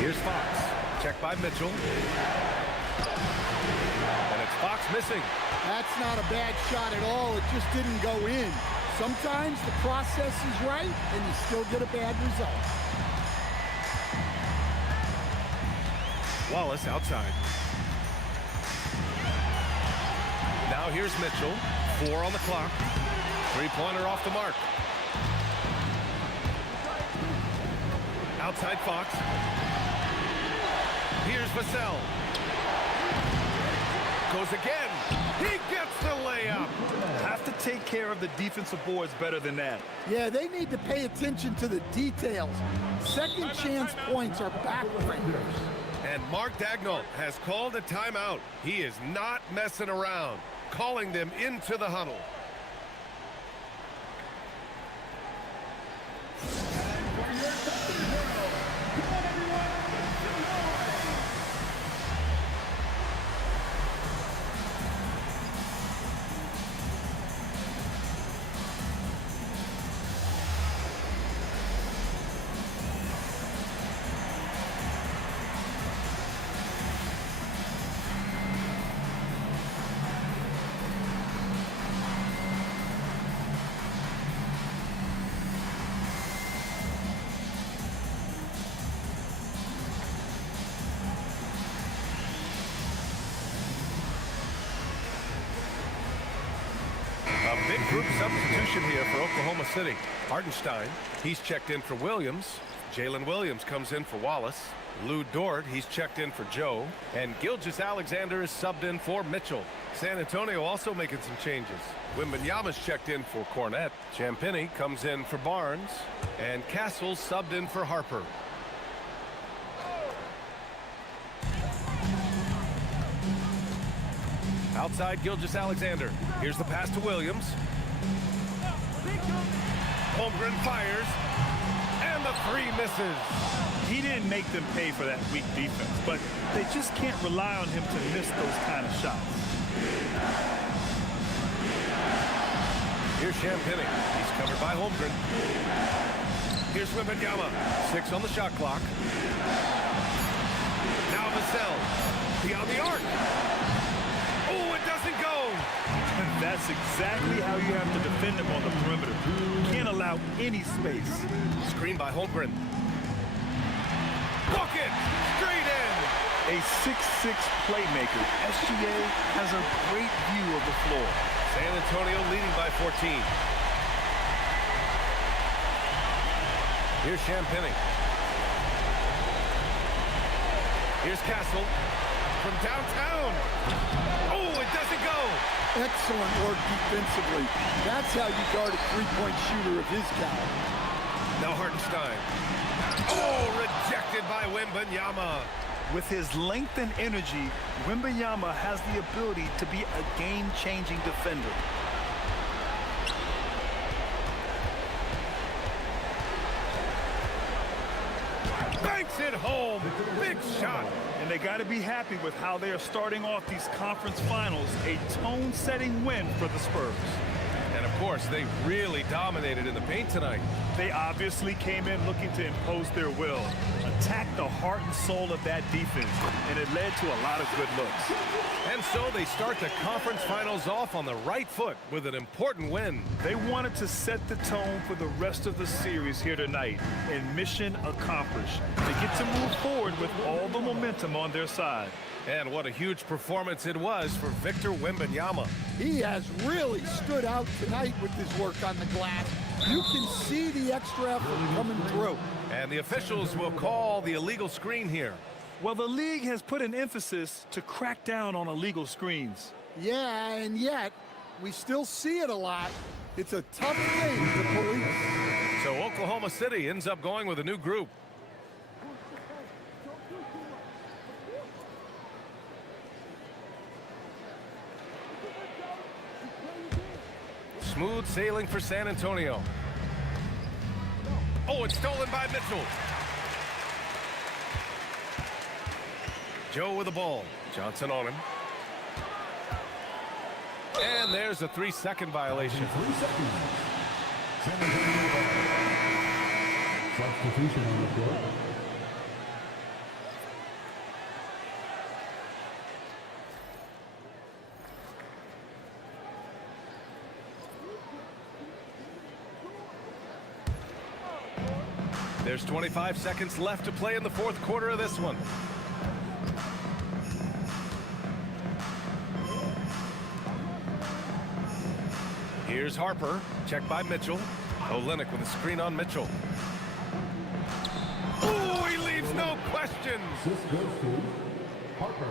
Here's Fox, checked by Mitchell. And it's Fox missing. That's not a bad shot at all. It just didn't go in. Sometimes the process is right, and you still get a bad result. Wallace outside. Now here's Mitchell. 4 on the clock. 3-pointer off the mark. Outside Fox. Here's Vassell. Goes again. He gets the layup. Have to take care of the defensive boards better than that. Yeah, they need to pay attention to the details. Second chance points are backbreakers. And Mark Daigneault has called a timeout. He is not messing around, calling them into the huddle. A big group substitution here for Oklahoma City. Hartenstein, he's checked in for Williams. Jalen Williams comes in for Wallace. Lou Dort, he's checked in for Joe. And Gilgeous-Alexander is subbed in for Mitchell. San Antonio also making some changes. Wembanyama's checked in for Cornette. Champagnie comes in for Barnes. And Castle's subbed in for Harper. Outside Gilgeous-Alexander. Here's the pass to Williams. Holmgren fires. And the 3 misses. He didn't make them pay for that weak defense, but they just can't rely on him to miss those kind of shots. Here's Champagnie. He's covered by Holmgren. Here's Wembanyama. 6 on the shot clock. Now Vassell. Beyond the arc. Oh, it doesn't go. And that's exactly how you have to defend him on the perimeter. You can't allow any space. Screen by Holmgren. Bucket! Straight in! A 6'6" playmaker. SGA has a great view of the floor. San Antonio leading by 14. Here's Champagnie. Here's Castle. From downtown. Oh, it doesn't go. Excellent work defensively. That's how you guard a three-point shooter of his caliber. Now Hartenstein. Oh, rejected by Wembanyama. With his length and energy, Wembanyama has the ability to be a game-changing defender. Banks it home. Big shot. And they got to be happy with how they are starting off these conference finals. A tone-setting win for the Spurs. And of course, they really dominated in the paint tonight. They obviously came in looking to impose their will, attack the heart and soul of that defense, and it led to a lot of good looks. And so they start the conference finals off on the right foot with an important win. They wanted to set the tone for the rest of the series here tonight, and mission accomplished. They get to move forward with all the momentum on their side. And what a huge performance it was for Victor Wembanyama. He has really stood out tonight with his work on the glass. You can see the extra effort coming through. And the officials will call the illegal screen here. Well, the league has put an emphasis to crack down on illegal screens. Yeah, and yet, we still see it a lot. It's a tough thing to police. So Oklahoma City ends up going with a new group. Smooth sailing for San Antonio. Oh, it's stolen by Mitchell. Joe with the ball. Johnson on him. And there's a 3-second violation. 3 seconds. Substitution on the floor. There's 25 seconds left to play in the fourth quarter of this one. Here's Harper, checked by Mitchell. Olynyk with a screen on Mitchell. Oh, he leaves no questions. This goes to Harper.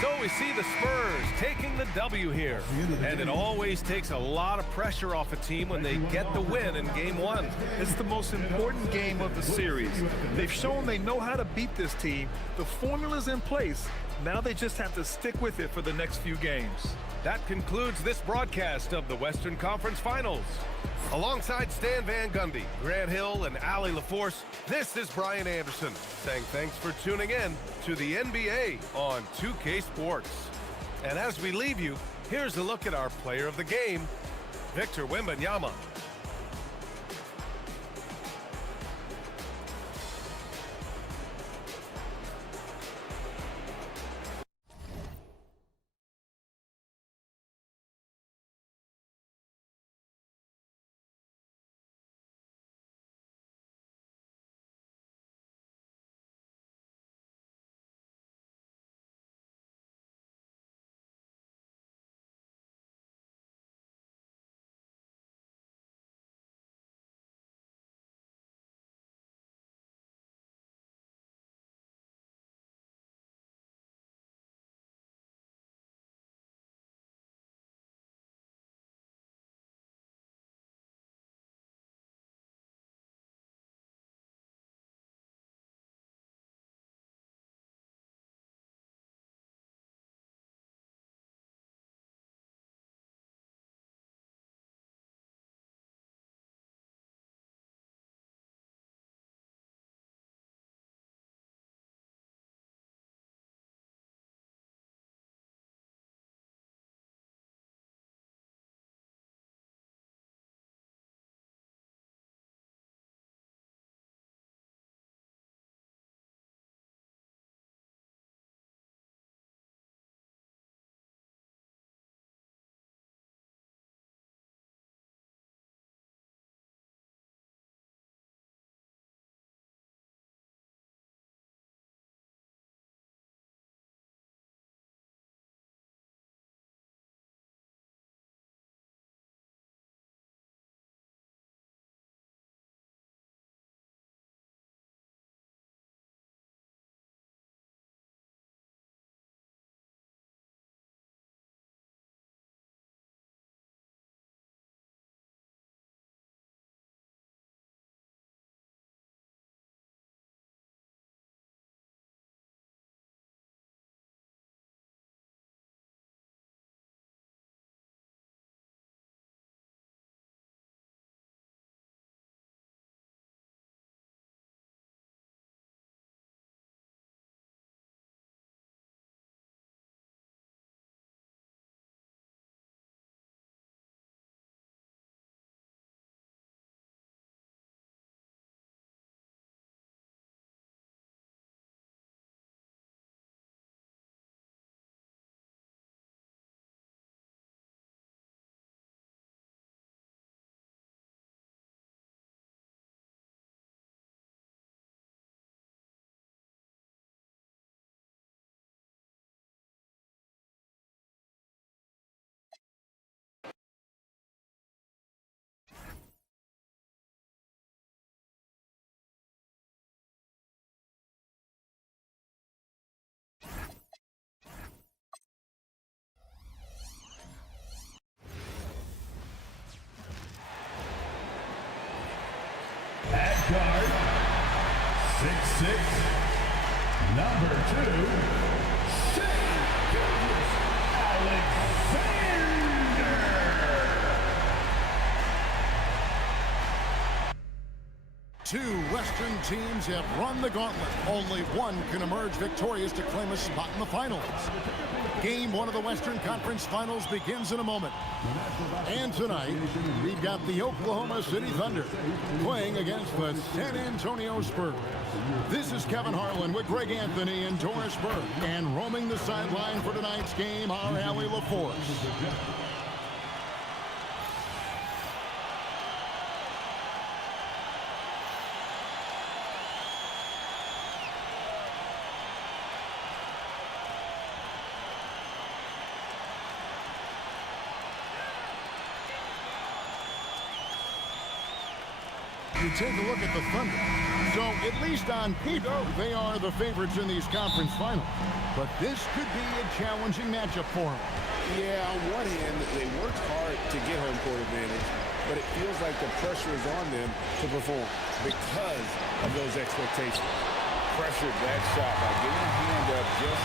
So we see the Spurs taking the W here. And it always takes a lot of pressure off a team when they get the win in game one. It's the most important game of the series. They've shown they know how to beat this team. The formula's in place. Now they just have to stick with it for the next few games. That concludes this broadcast of the Western Conference Finals. Alongside Stan Van Gundy, Grant Hill, and Allie LaForce, this is Brian Anderson saying thanks for tuning in to the NBA on 2K Sports. And as we leave you, here's a look at our player of the game, Victor Wembanyama. At guard, 6'6", number 2, Alexander. Two Western teams have run the gauntlet. Only one can emerge victorious to claim a spot in the finals. Game one of the Western Conference Finals begins in a moment. And tonight, we've got the Oklahoma City Thunder playing against the San Antonio Spurs. This is Kevin Harlan with Greg Anthony and Doris Burke. And roaming the sideline for tonight's game, our Allie LaForce. You take a look at the Thunder. So, at least on paper, they are the favorites in these conference finals. But this could be a challenging matchup for them. Yeah, on one hand, they worked hard to get home court advantage, but it feels like the pressure is on them to perform because of those expectations. Pressured that shot by getting a hand up just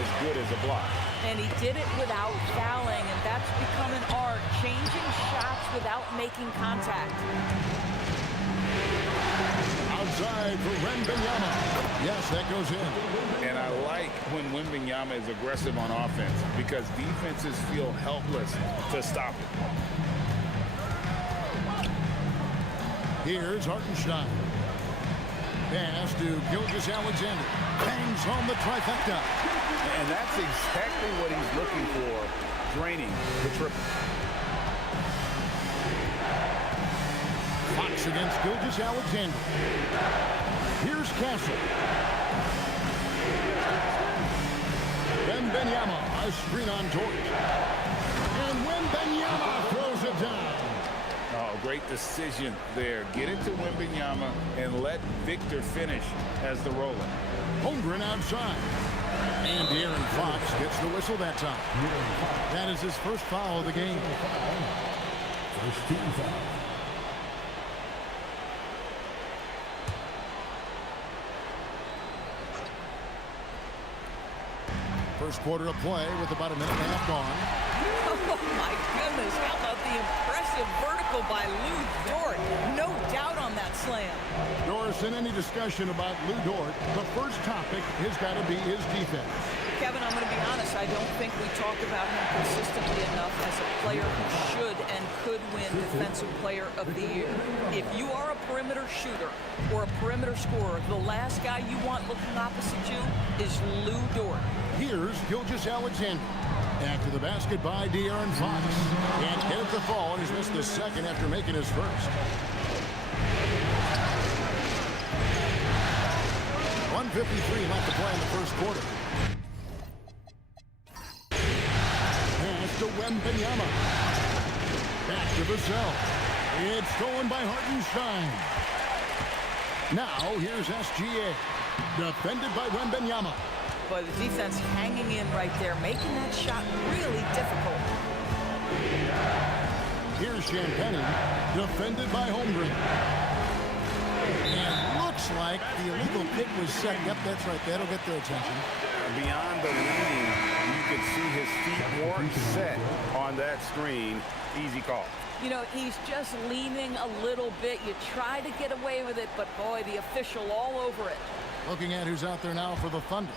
as good as a block. And he did it without fouling, and that's become an art, changing shots without making contact. Outside for Wembanyama. Yes, that goes in. And I like when Wembanyama is aggressive on offense because defenses feel helpless to stop it. Here's Hartenstein. Pass to Gilgeous-Alexander. Bangs home the trifecta. And that's exactly what he's looking for, draining the triple. Fox against Gilgeous-Alexander. Here's Castle. Wembanyama, a screen on George. And Wembanyama throws it down. Oh, great decision there. Get it to Wembanyama and let Victor finish as the roller. Holmgren outside. And De'Aaron Fox gets the whistle that time. That is his first foul of the game. First team foul. First quarter of play with about a minute and a half gone. Oh, my goodness. How about the impressive vertical by Lou Dort? No doubt on that slam. Doris, in any discussion about Lou Dort, the first topic has got to be his defense. Kevin, I'm going to be honest. I don't think we talk about him consistently enough as a player who should and could win Defensive Player of the Year. If you are a perimeter shooter or a perimeter scorer, the last guy you want looking opposite you is Lou Dort. Here's Gilgeous-Alexander. Back to the basket by De'Aaron Fox. Can't get it to fall, and he's missed the second after making his first. 1:53 left to play in the first quarter. Pass to Wembanyama. Back to the zone. It's stolen by Hartenstein. Now here's SGA. Defended by Wembanyama. But the defense hanging in right there, making that shot really difficult. Here's Champagny, defended by Holmgren. And looks like the illegal pick was set. Yep, that's right. That'll get their attention. Beyond the leaning, you can see his feet weren't set on that screen. Easy call. You know, he's just leaning a little bit. You try to get away with it, but boy, the official all over it. Looking at who's out there now for the Thunder.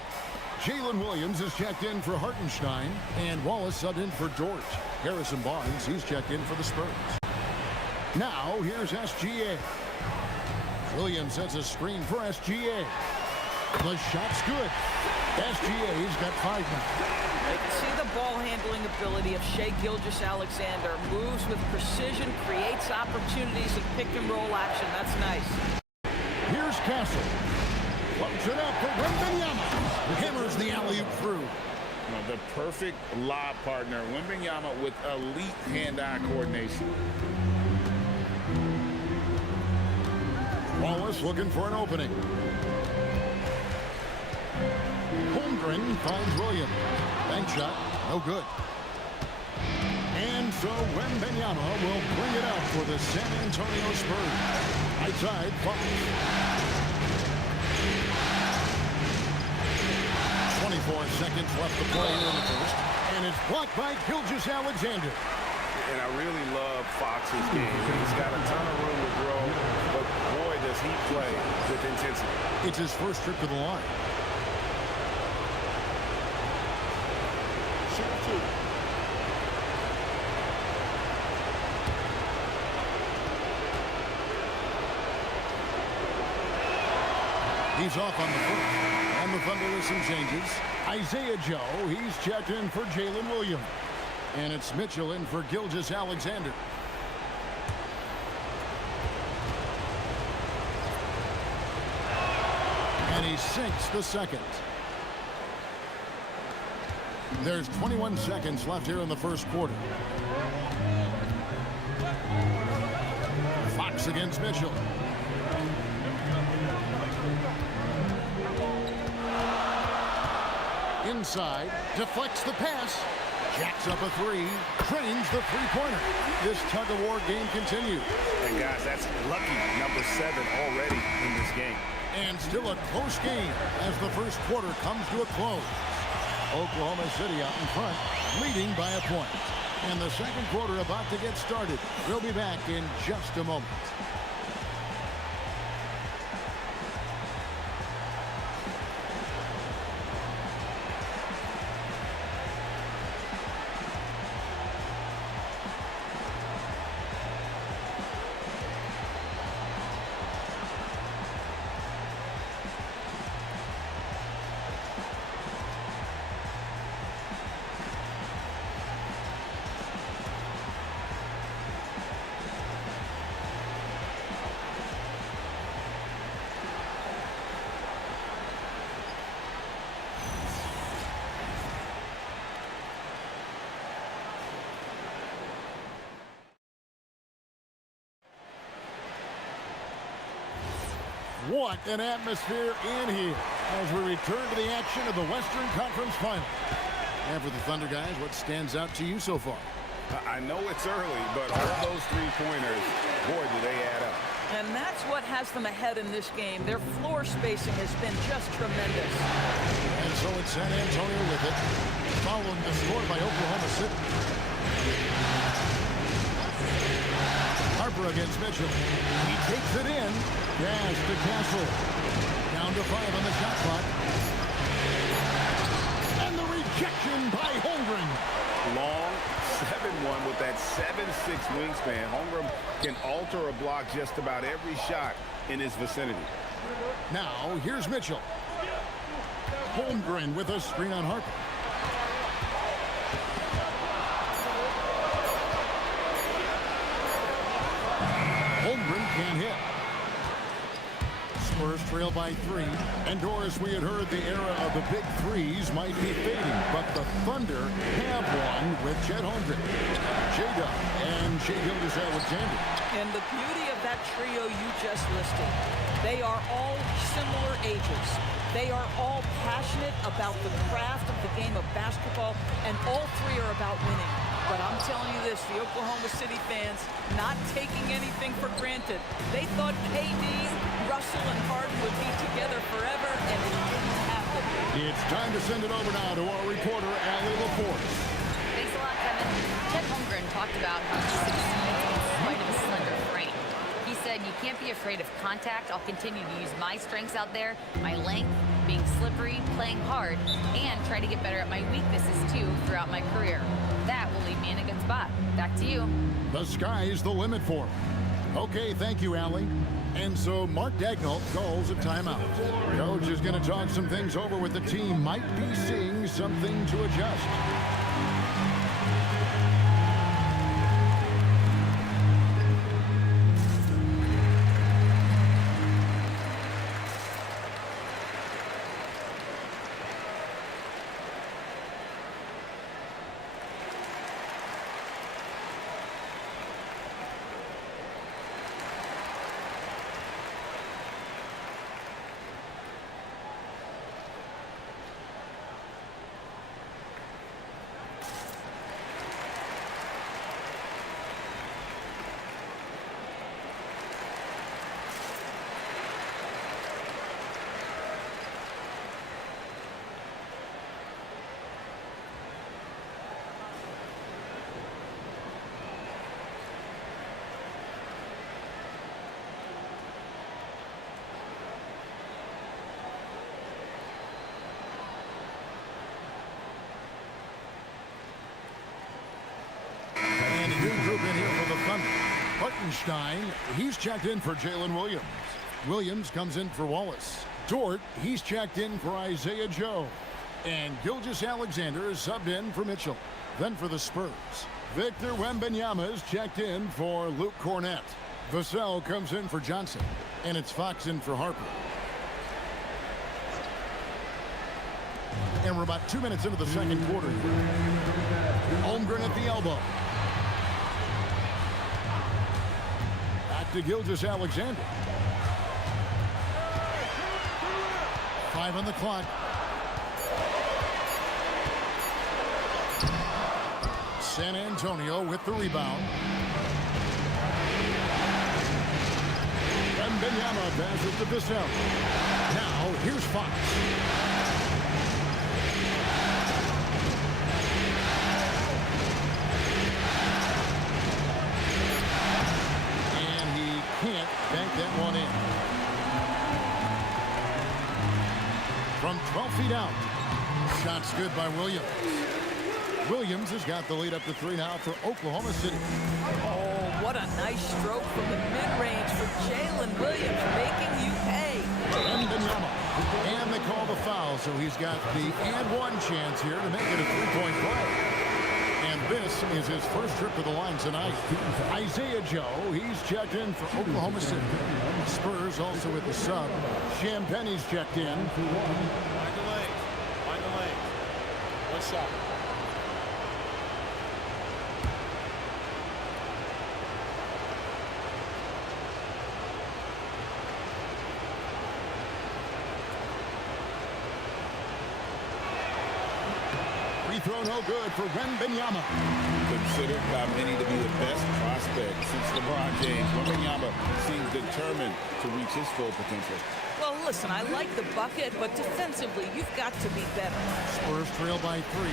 Jalen Williams is checked in for Hartenstein, and Wallace subbed in for George. Harrison Barnes, he's checked in for the Spurs. Now, here's SGA. Williams sets a screen for SGA. The shot's good. SGA's got 5 now. You can see the ball handling ability of Shai Gilgeous-Alexander. Moves with precision, creates opportunities in pick and roll action. That's nice. Here's Castle. Floats it up for Wembanyama. Hammers the alley-oop through. The perfect lob partner. Wembanyama with elite hand-eye coordination. Wallace looking for an opening. Holmgren finds Williams. Bank shot, no good. And so Wembanyama will bring it out for the San Antonio Spurs. Right side, Fox. 24 seconds left to play in the first. And it's blocked by Gilgeous-Alexander. And I really love Fox's game. He's got a ton of room to grow, but boy, does does he play with intensity? It's his first trip to the line. Shoot two. He's off on the first. And the Thunder with some changes. Isaiah Joe, he's checked in for Jalen Williams. And it's Mitchell in for Gilgeous-Alexander. And he sinks the second. There's 21 seconds left here in the first quarter. Fox against Mitchell. Inside, deflects the pass, jacks up a three, drains the three-pointer. This tug-of-war game continues. And guys, that's lucky number 7 already in this game. And still a close game as the first quarter comes to a close. Oklahoma City out in front, leading by a point. And the second quarter about to get started. We'll be back in just a moment. What an atmosphere in here as we return to the action of the Western Conference Final. And for the Thunder guys, what stands out to you so far? I know it's early, but all those three-pointers, boy, do they add up. And that's what has them ahead in this game. Their floor spacing has been just tremendous. And so it's San Antonio with it, following the score by Oklahoma City. Harper against Mitchell. He takes it in. Pass to Castle. Down to 5 on the shot clock. And the rejection by Holmgren. Long 7-1 with that 7'6" wingspan. Holmgren can alter a block just about every shot in his vicinity. Now, here's Mitchell. Holmgren with a screen on Harper. Holmgren can't hit. Spurs trail by 3. And Doris, we had heard the era of the big threes might be fading, but the Thunder have one with Chet Holmgren, J-Dub, and Shai Gilgeous-Alexander. And the beauty of that trio you just listed, they are all similar ages. They are all passionate about the craft of the game of basketball, and all 3 are about winning. But I'm telling you this, the Oklahoma City fans not taking anything for granted. They thought KD, Russell, and Harden would be together forever, and it didn't happen. It's time to send it over now to our reporter, Allie LaForce. Thanks a lot, Kevin. Chet Holmgren talked about how he succeeds in spite of his slender frame. He said, "You can't be afraid of contact. I'll continue to use my strengths out there, my length, being slippery, playing hard, and try to get better at my weaknesses, too, throughout my career. That will leave me in a good spot." Back to you. The sky's the limit for him. Okay, thank you, Allie. And so Mark Daigneault calls a timeout. Coach is going to talk some things over with the team. Might be seeing something to adjust. Hartenstein, he's checked in for Jalen Williams. Williams comes in for Wallace. Dort, he's checked in for Isaiah Joe. And Gilgeous-Alexander is subbed in for Mitchell. Then for the Spurs, Victor Wembanyama is checked in for Luke Cornett. Vassell comes in for Johnson. And it's Fox in for Harper. And we're about 2 minutes into the second quarter. Holmgren at the elbow. Back to Gilgeous-Alexander. 5 on the clock. San Antonio with the rebound. Wembanyama passes to Vassell. Now here's Fox. And he can't bank that one in. From 12 feet out. Shot's good by Williams. Williams has got the lead up to 3 now for Oklahoma City. Oh, what a nice stroke from the mid-range for Jalen Williams, making you pay. And they call the foul, so he's got the and one chance here to make it a 3-point play. And this is his first trip to the line tonight. Isaiah Joe, he's checked in for Oklahoma City. Spurs also with the sub. Champagne's checked in. Find the lane. Find the lane. One shot. Throw no good for Wembanyama. Considered by many to be the best prospect since LeBron James. Wembanyama seems determined to reach his full potential. Well, listen, I like the bucket, but defensively, you've got to be better. Spurs trail by 3.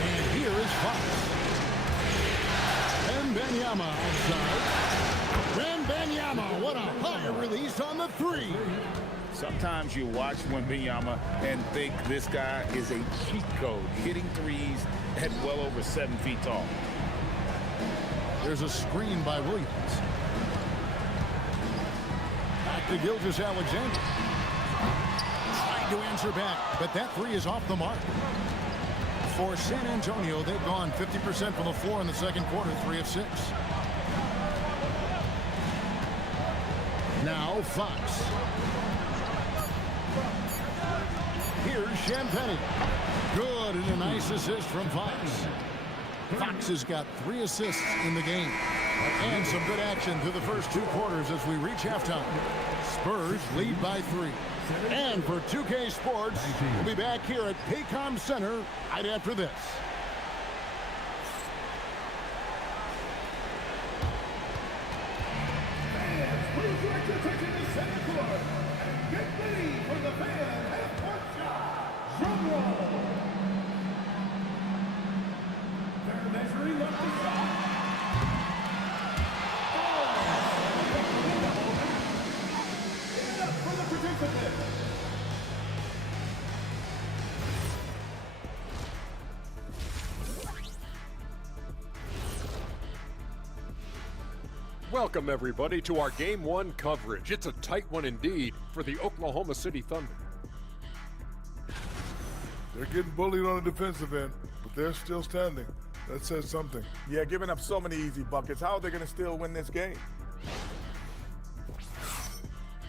And here is Fox. Wembanyama outside. Wembanyama, what a high release on the 3. Sometimes you watch Wembanyama and think this guy is a cheat code, hitting threes at well over 7 feet tall. There's a screen by Williams. Back to Gilgeous-Alexander. Trying to answer back, but that 3 is off the mark. For San Antonio, they've gone 50% from the floor in the second quarter, 3 of 6. Now Fox. Here's Champagnie. Good, and a nice assist from Fox. Fox has got 3 assists in the game. And some good action through the first 2 quarters as we reach halftime. Spurs lead by 3. And for 2K Sports, we'll be back here at Paycom Center right after this. Get ready for the fan half-court shot. Drum roll. They're measuring up the shot. Give it up for the participants. Welcome, everybody, to our Game 1 coverage. It's a tight one indeed for the Oklahoma City Thunder. They're getting bullied on the defensive end, but they're still standing. That says something. Yeah, giving up so many easy buckets. How are they going to still win this game?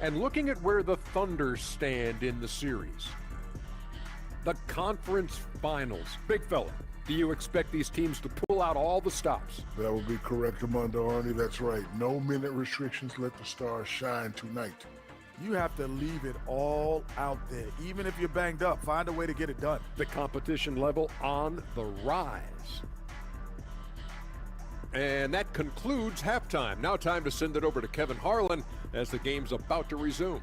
And looking at where the Thunder stand in the series, the conference finals. Big fella, do you expect these teams to pull out all the stops? That would be correct, Commander Arnie. That's right. No minute restrictions. Let the stars shine tonight. You have to leave it all out there. Even if you're banged up, find a way to get it done. The competition level on the rise. And that concludes halftime. Now time to send it over to Kevin Harlan as the game's about to resume.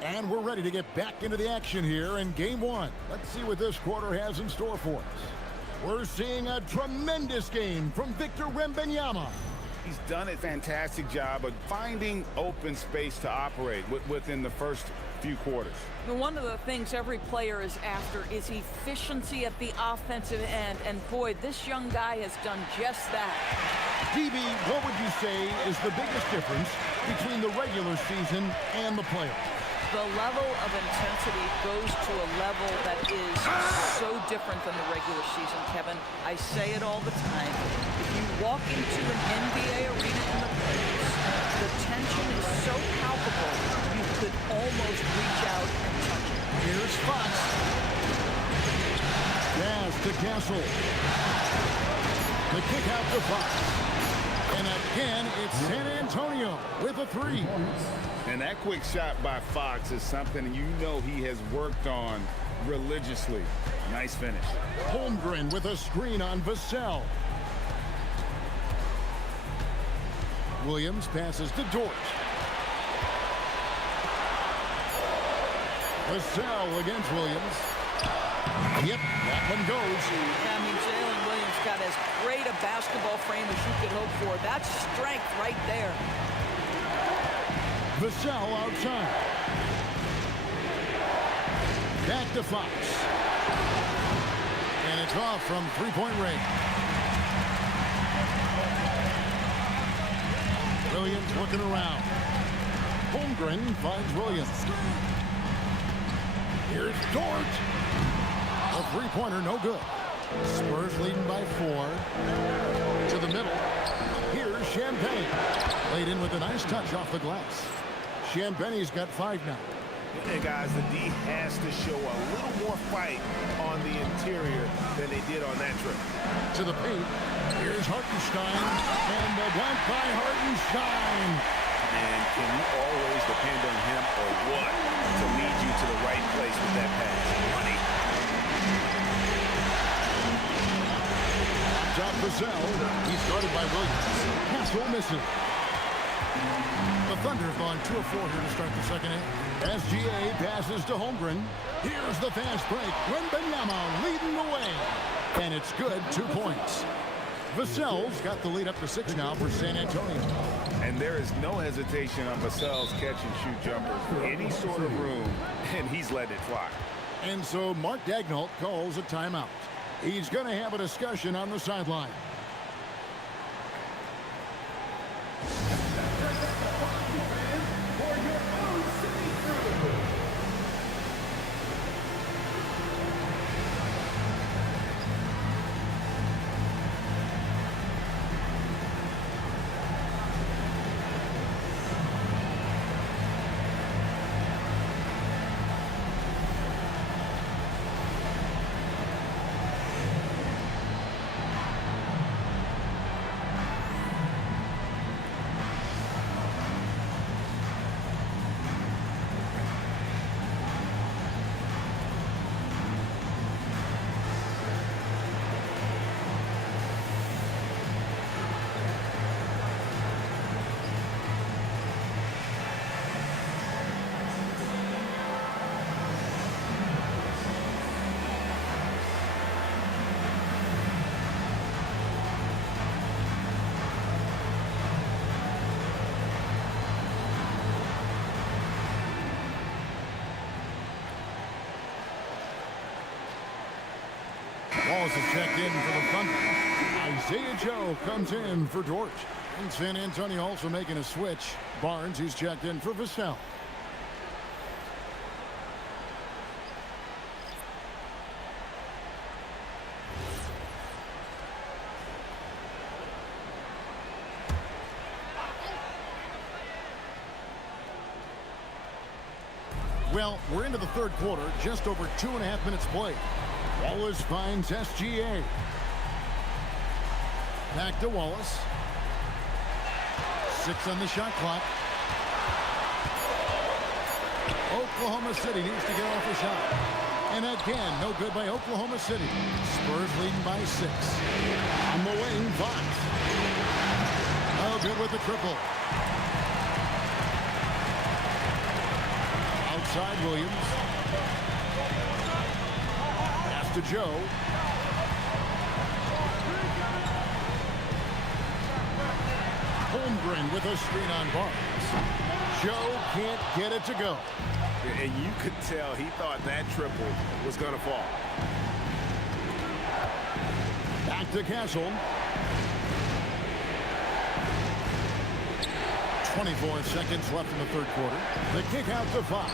And we're ready to get back into the action here in Game 1. Let's see what this quarter has in store for us. We're seeing a tremendous game from Victor Wembanyama. He's done a fantastic job of finding open space to operate within the first few quarters. One of the things every player is after is efficiency at the offensive end, and boy, this young guy has done just that. DB, what would you say is the biggest difference between the regular season and the playoffs? The level of intensity goes to a level that is so different than the regular season, Kevin. I say it all the time. If you walk into an NBA arena in the playoffs, the tension is so palpable, you could almost reach out and touch it. Here's Fox. Pass to Castle. The kick out to Fox. And again, it's San Antonio with a three. And that quick shot by Fox is something you know he has worked on religiously. Nice finish. Holmgren with a screen on Vassell. Williams passes to Dort. Vassell against Williams. Yep, that one goes. Yeah, I mean, Jalen Williams got as great a basketball frame as you could hope for. That's strength right there. Vassell outside. Back to Fox. And it's off from three-point range. Williams looking around. Holmgren finds Williams. Here's Dort. A three-pointer, no good. Spurs leading by 4. To the middle. Here's Champagne. Laid in with a nice touch off the glass. Champagne's got 5 now. And guys, the D has to show a little more fight on the interior than they did on that trip. To the paint. Here's Hartenstein. And the block by Hartenstein. And can you always depend on him or what to lead you to the right place with that pass? Money. Top Vassell. He's guarded by Williams. Castle missing. The Thunder have gone 2 of 4 here to start the second half. SGA passes to Holmgren. Here's the fast break. Wembanyama leading the way. And it's good, 2 points. Vassell's got the lead up to 6 now for San Antonio. And there is no hesitation on Vassell's catch-and-shoot jumpers. Any sort of room, and he's letting it fly. And so Mark Daigneault calls a timeout. He's going to have a discussion on the sideline. Wallace is checked in for the Thunder. Isaiah Joe comes in for Dort. And San Antonio also making a switch. Barnes, he's checked in for Vassell. Well, we're into the third quarter, just over 2.5 minutes played. Wallace finds SGA. Back to Wallace. 6 on the shot clock. Oklahoma City needs to get off a shot. And again, no good by Oklahoma City. Spurs leading by 6. On the wing, Fox. No good with the triple. Outside Williams. Pass to Joe. Holmgren with a screen on Barnes. Joe can't get it to go. And you could tell he thought that triple was going to fall. Back to Castle. 24 seconds left in the third quarter. The kick out to Fox.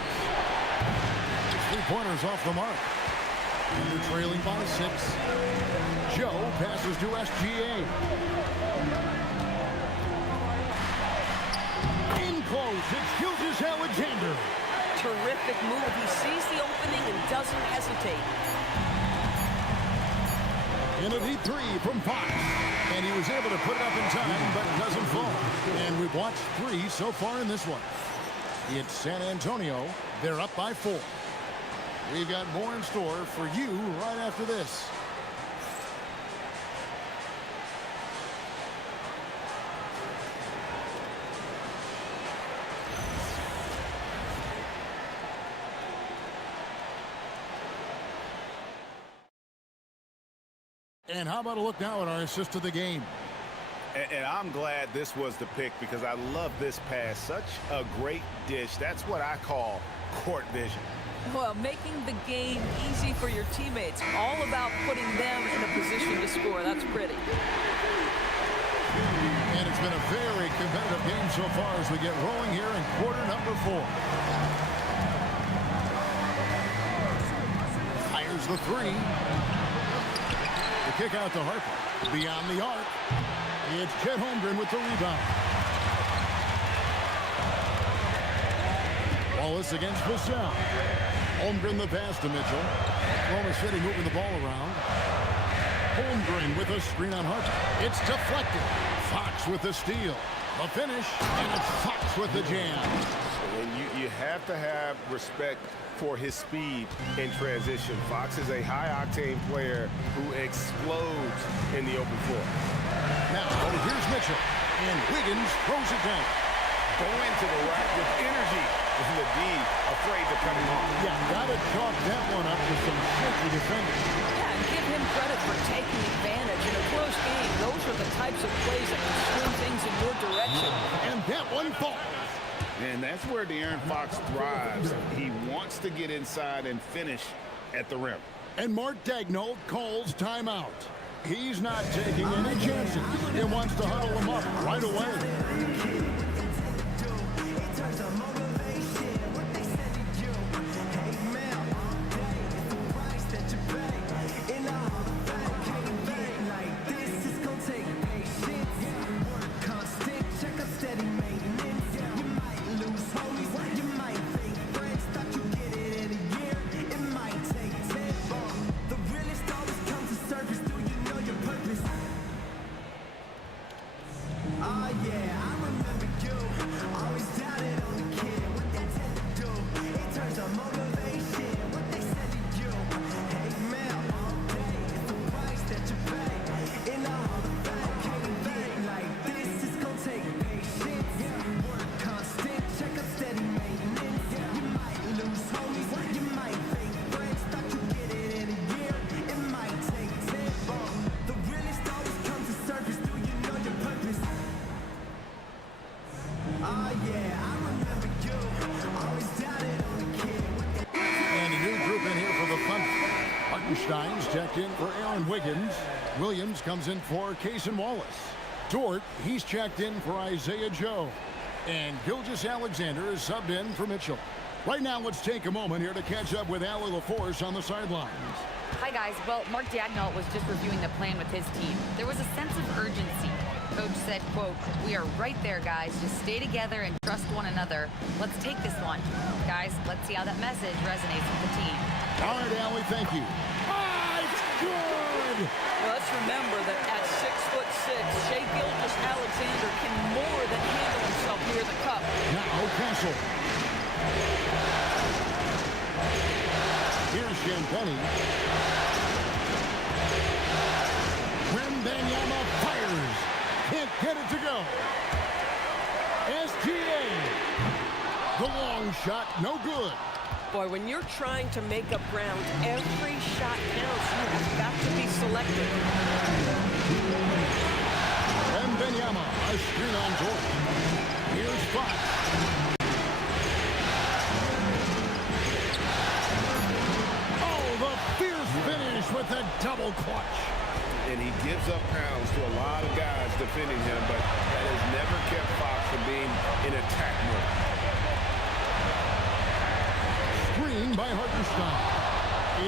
3-pointers off the mark. And they're trailing by 6. Joe passes to SGA. In close, it's Gilgeous-Alexander. Terrific move. He sees the opening and doesn't hesitate. In a deep 3 from Fox. And he was able to put it up in time, but it doesn't fall. And we've watched 3 so far in this one. It's San Antonio. They're up by 4. We've got more in store for you right after this. And how about a look now at our assist of the game? And I'm glad this was the pick because I love this pass. Such a great dish. That's what I call court vision. Well, making the game easy for your teammates. All about putting them in a position to score. That's pretty. And it's been a very competitive game so far as we get rolling here in quarter number 4. Fires the 3. The kick out to Harper. Beyond the arc. It's Chet Holmgren with the rebound. Wallace against Vassell. Holmgren the pass to Mitchell. Oklahoma City moving the ball around. Holmgren with a screen on Harper. It's deflected. Fox with the steal. The finish, and it's Fox with the jam. And you have to have respect for his speed in transition. Fox is a high-octane player who explodes in the open floor. Now, here's Mitchell, and Wiggins throws it down. Going to the rack with energy. Isn't the D afraid to cut him off? Yeah, gotta chalk that one up to some shaky defending. Yeah, and give him credit for taking advantage. In a close game, those are the types of plays that can swing things in your direction. And that one falls. And that's where De'Aaron Fox thrives. He wants to get inside and finish at the rim. And Mark Daigneault calls timeout. He's not taking any chances. He wants to huddle them up right away. Stein's checked in for Aaron Wiggins. Williams comes in for Cason Wallace. Dort, he's checked in for Isaiah Joe. And Gilgeous-Alexander is subbed in for Mitchell. Right now, let's take a moment here to catch up with Allie LaForce on the sidelines. Hi, guys. Well, Mark Daigneault was just reviewing the plan with his team. There was a sense of urgency. Coach said, quote, "We are right there, guys. Just stay together and trust one another. Let's take this one." Guys, let's see how that message resonates with the team. All right, Allie, thank you. Good. Well, let's remember that at 6'6", Shai Gilgeous-Alexander can more than handle himself near the cup. Now Castle. Here's Champagny. Wembanyama fires. Can't get it to go. SGA. The long shot, no good. Boy, when you're trying to make up ground, every shot counts. You have got to be selective. Wembanyama, a A screen on Jordan. Here's Fox. Oh, the fierce finish with the double clutch. And he gives up pounds to a lot of guys defending him, but that has never kept Fox from being in attack mode. Screen by Hartenstein.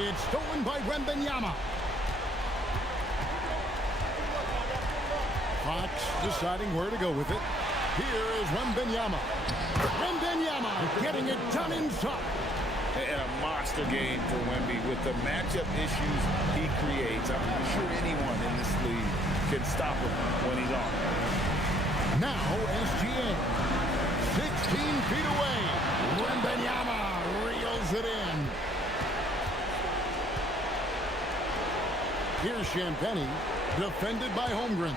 It's stolen by Wembanyama. Fox deciding where to go with it. Here is Wembanyama. Wembanyama getting it done inside. And a monster game for Wemby with the matchup issues he creates. I'm not sure anyone in this league can stop him when he's on. Now SGA. 16 feet away. Wembanyama reels it in. Here's Champagny, defended by Holmgren.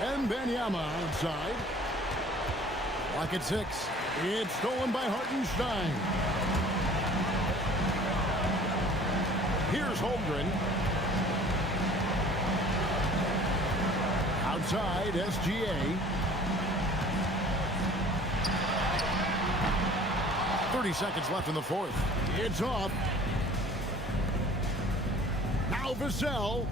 Wembanyama outside. Lock at 6. It's stolen by Hartenstein. Here's Holmgren. Outside, SGA. 30 seconds left in the fourth. It's off. Now Vassell.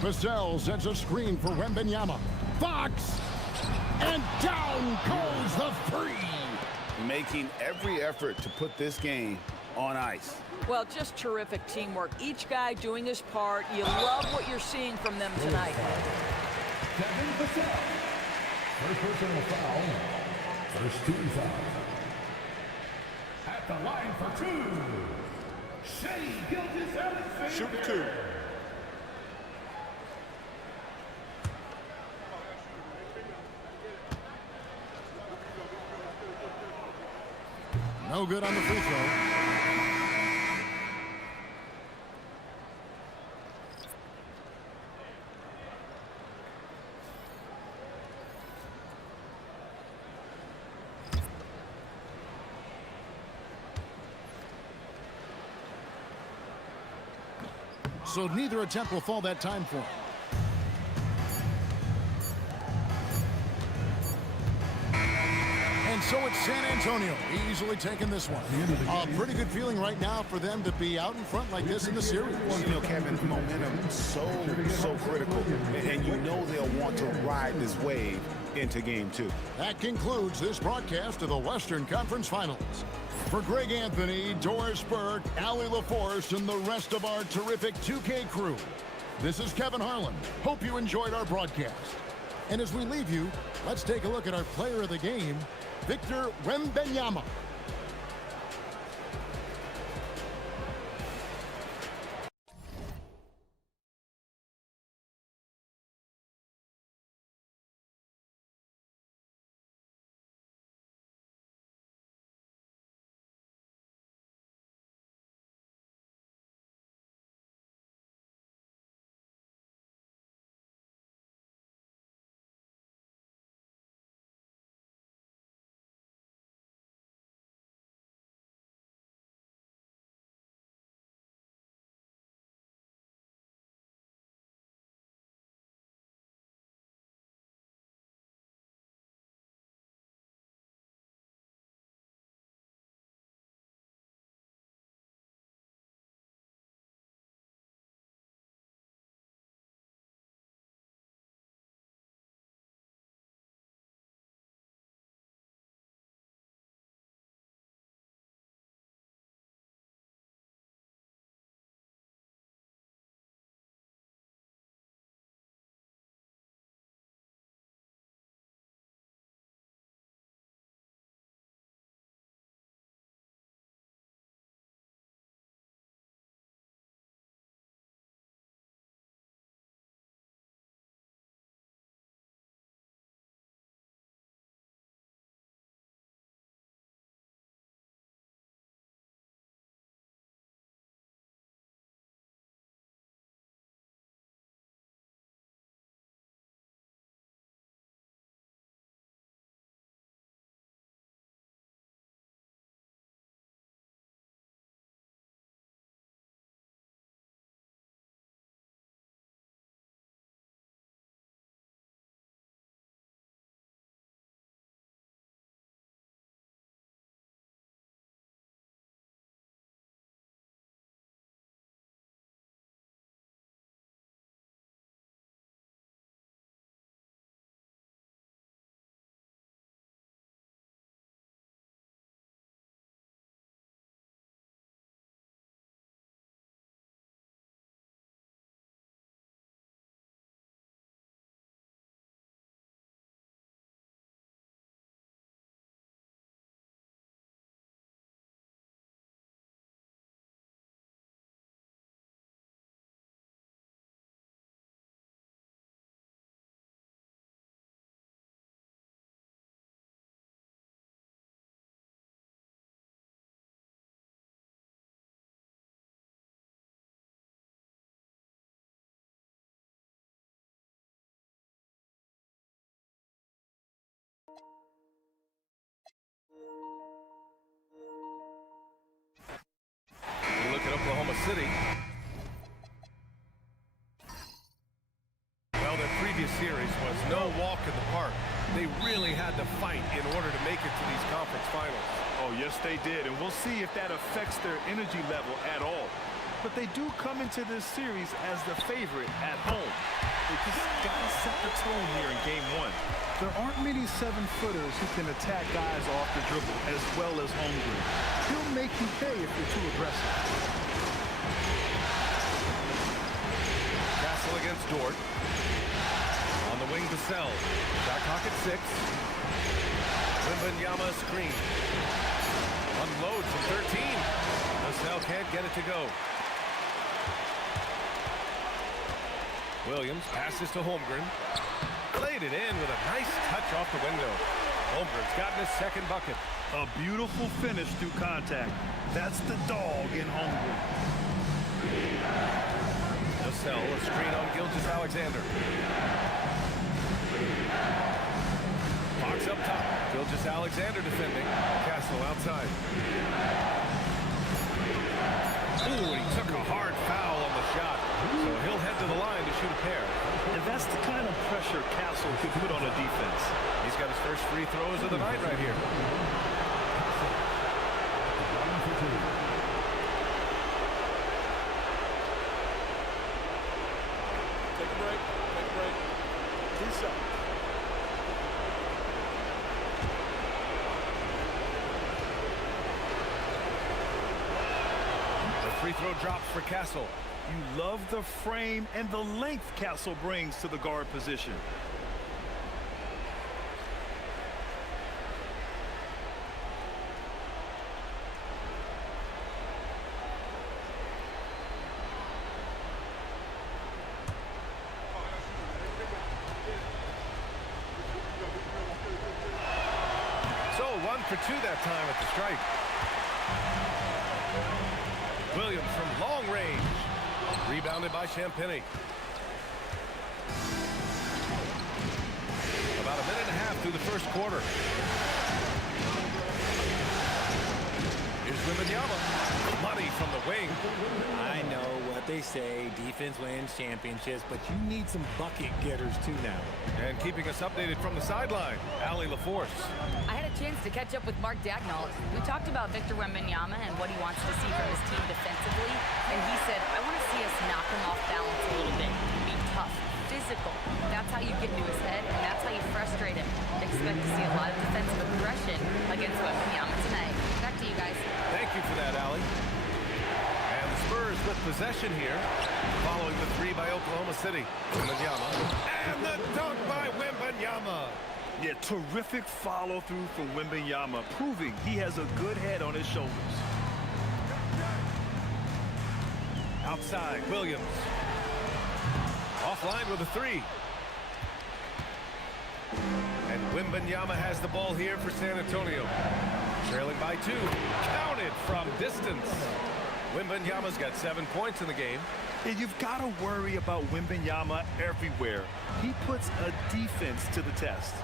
Vassell sets a screen for Wembanyama. Fox. And down goes the three. Making every effort to put this game on ice. Well, just terrific teamwork. Each guy doing his part. You love what you're seeing from them tonight. First personal foul. First team foul. At the line for 2. Shea Gilgeous-Alexander. Shoot 2. No good on the free throw. So neither attempt will fall that time for him. And so it's San Antonio easily taking this one. A pretty good feeling right now for them to be out in front like this in the series. You know, Kevin, momentum so critical. And you know they'll want to ride this wave into game 2. That concludes this broadcast of the Western Conference Finals. For Greg Anthony, Doris Burke, Allie LaForce, and the rest of our terrific 2K crew, this is Kevin Harlan. Hope you enjoyed our broadcast. And as we leave you, let's take a look at our player of the game, Victor Wembanyama. We look at Oklahoma City. Well, their previous series was no walk in the park. They really had to fight in order to make it to these conference finals. Oh, yes, they did. And we'll see if that affects their energy level at all. But they do come into this series as the favorite at home. They just got to set the tone here in game one. There aren't many 7-footers who can attack guys off the dribble as well as Holmgren. He'll make you pay if you're too aggressive. Castle against Dort. On the wing, Vassell. Shot clock at 6. Wembanyama screen. Unloads from 13. Vassell can't get it to go. Williams passes to Holmgren. Played it in with a nice touch off the window. Holmgren's gotten his second bucket. A beautiful finish through contact. That's the dog in Holmgren. Vassell, a screen on Gilgeous-Alexander. Fox up top. Gilgeous-Alexander defending. Castle outside. Ooh, he took a hard foul on the shot. So he'll head to the line to shoot a pair. And that's the kind of pressure Castle could put on a defense. He's got his first free throws of the night right here. Take a break. Take a break. 2 shots. Free throw drops for Castle. You love the frame and the length Castle brings to the guard position. So 1 for 2 that time at the stripe. Williams from long range. Rebounded by Champagny. About a minute and a half through the first quarter. Here's Wembanyama. Money from the wing. I know what they say, defense wins championships, but you need some bucket getters too now. And keeping us updated from the sideline, Allie LaForce. I had a chance to catch up with Mark Dagnall. We talked about Victor Wembanyama and what he wants to see from his team defensively, and he said, I want to see us knock him off balance a little bit, be tough, physical. That's how you get into his head, and that's how you frustrate him. Expect to see a lot of defensive aggression against Wembanyama tonight. Back to you guys. Thank you for that, Allie. And the Spurs with possession here, following the 3 by Oklahoma City. Wembanyama. And the dunk by Wembanyama. Yeah, terrific follow-through from Wembanyama, proving he has a good head on his shoulders. Outside, Williams. Offline with a 3. And Wembanyama has the ball here for San Antonio. Trailing by 2. Counted from distance. Wembanyama's got 7 points in the game. And you've got to worry about Wembanyama everywhere. He puts a defense to the test.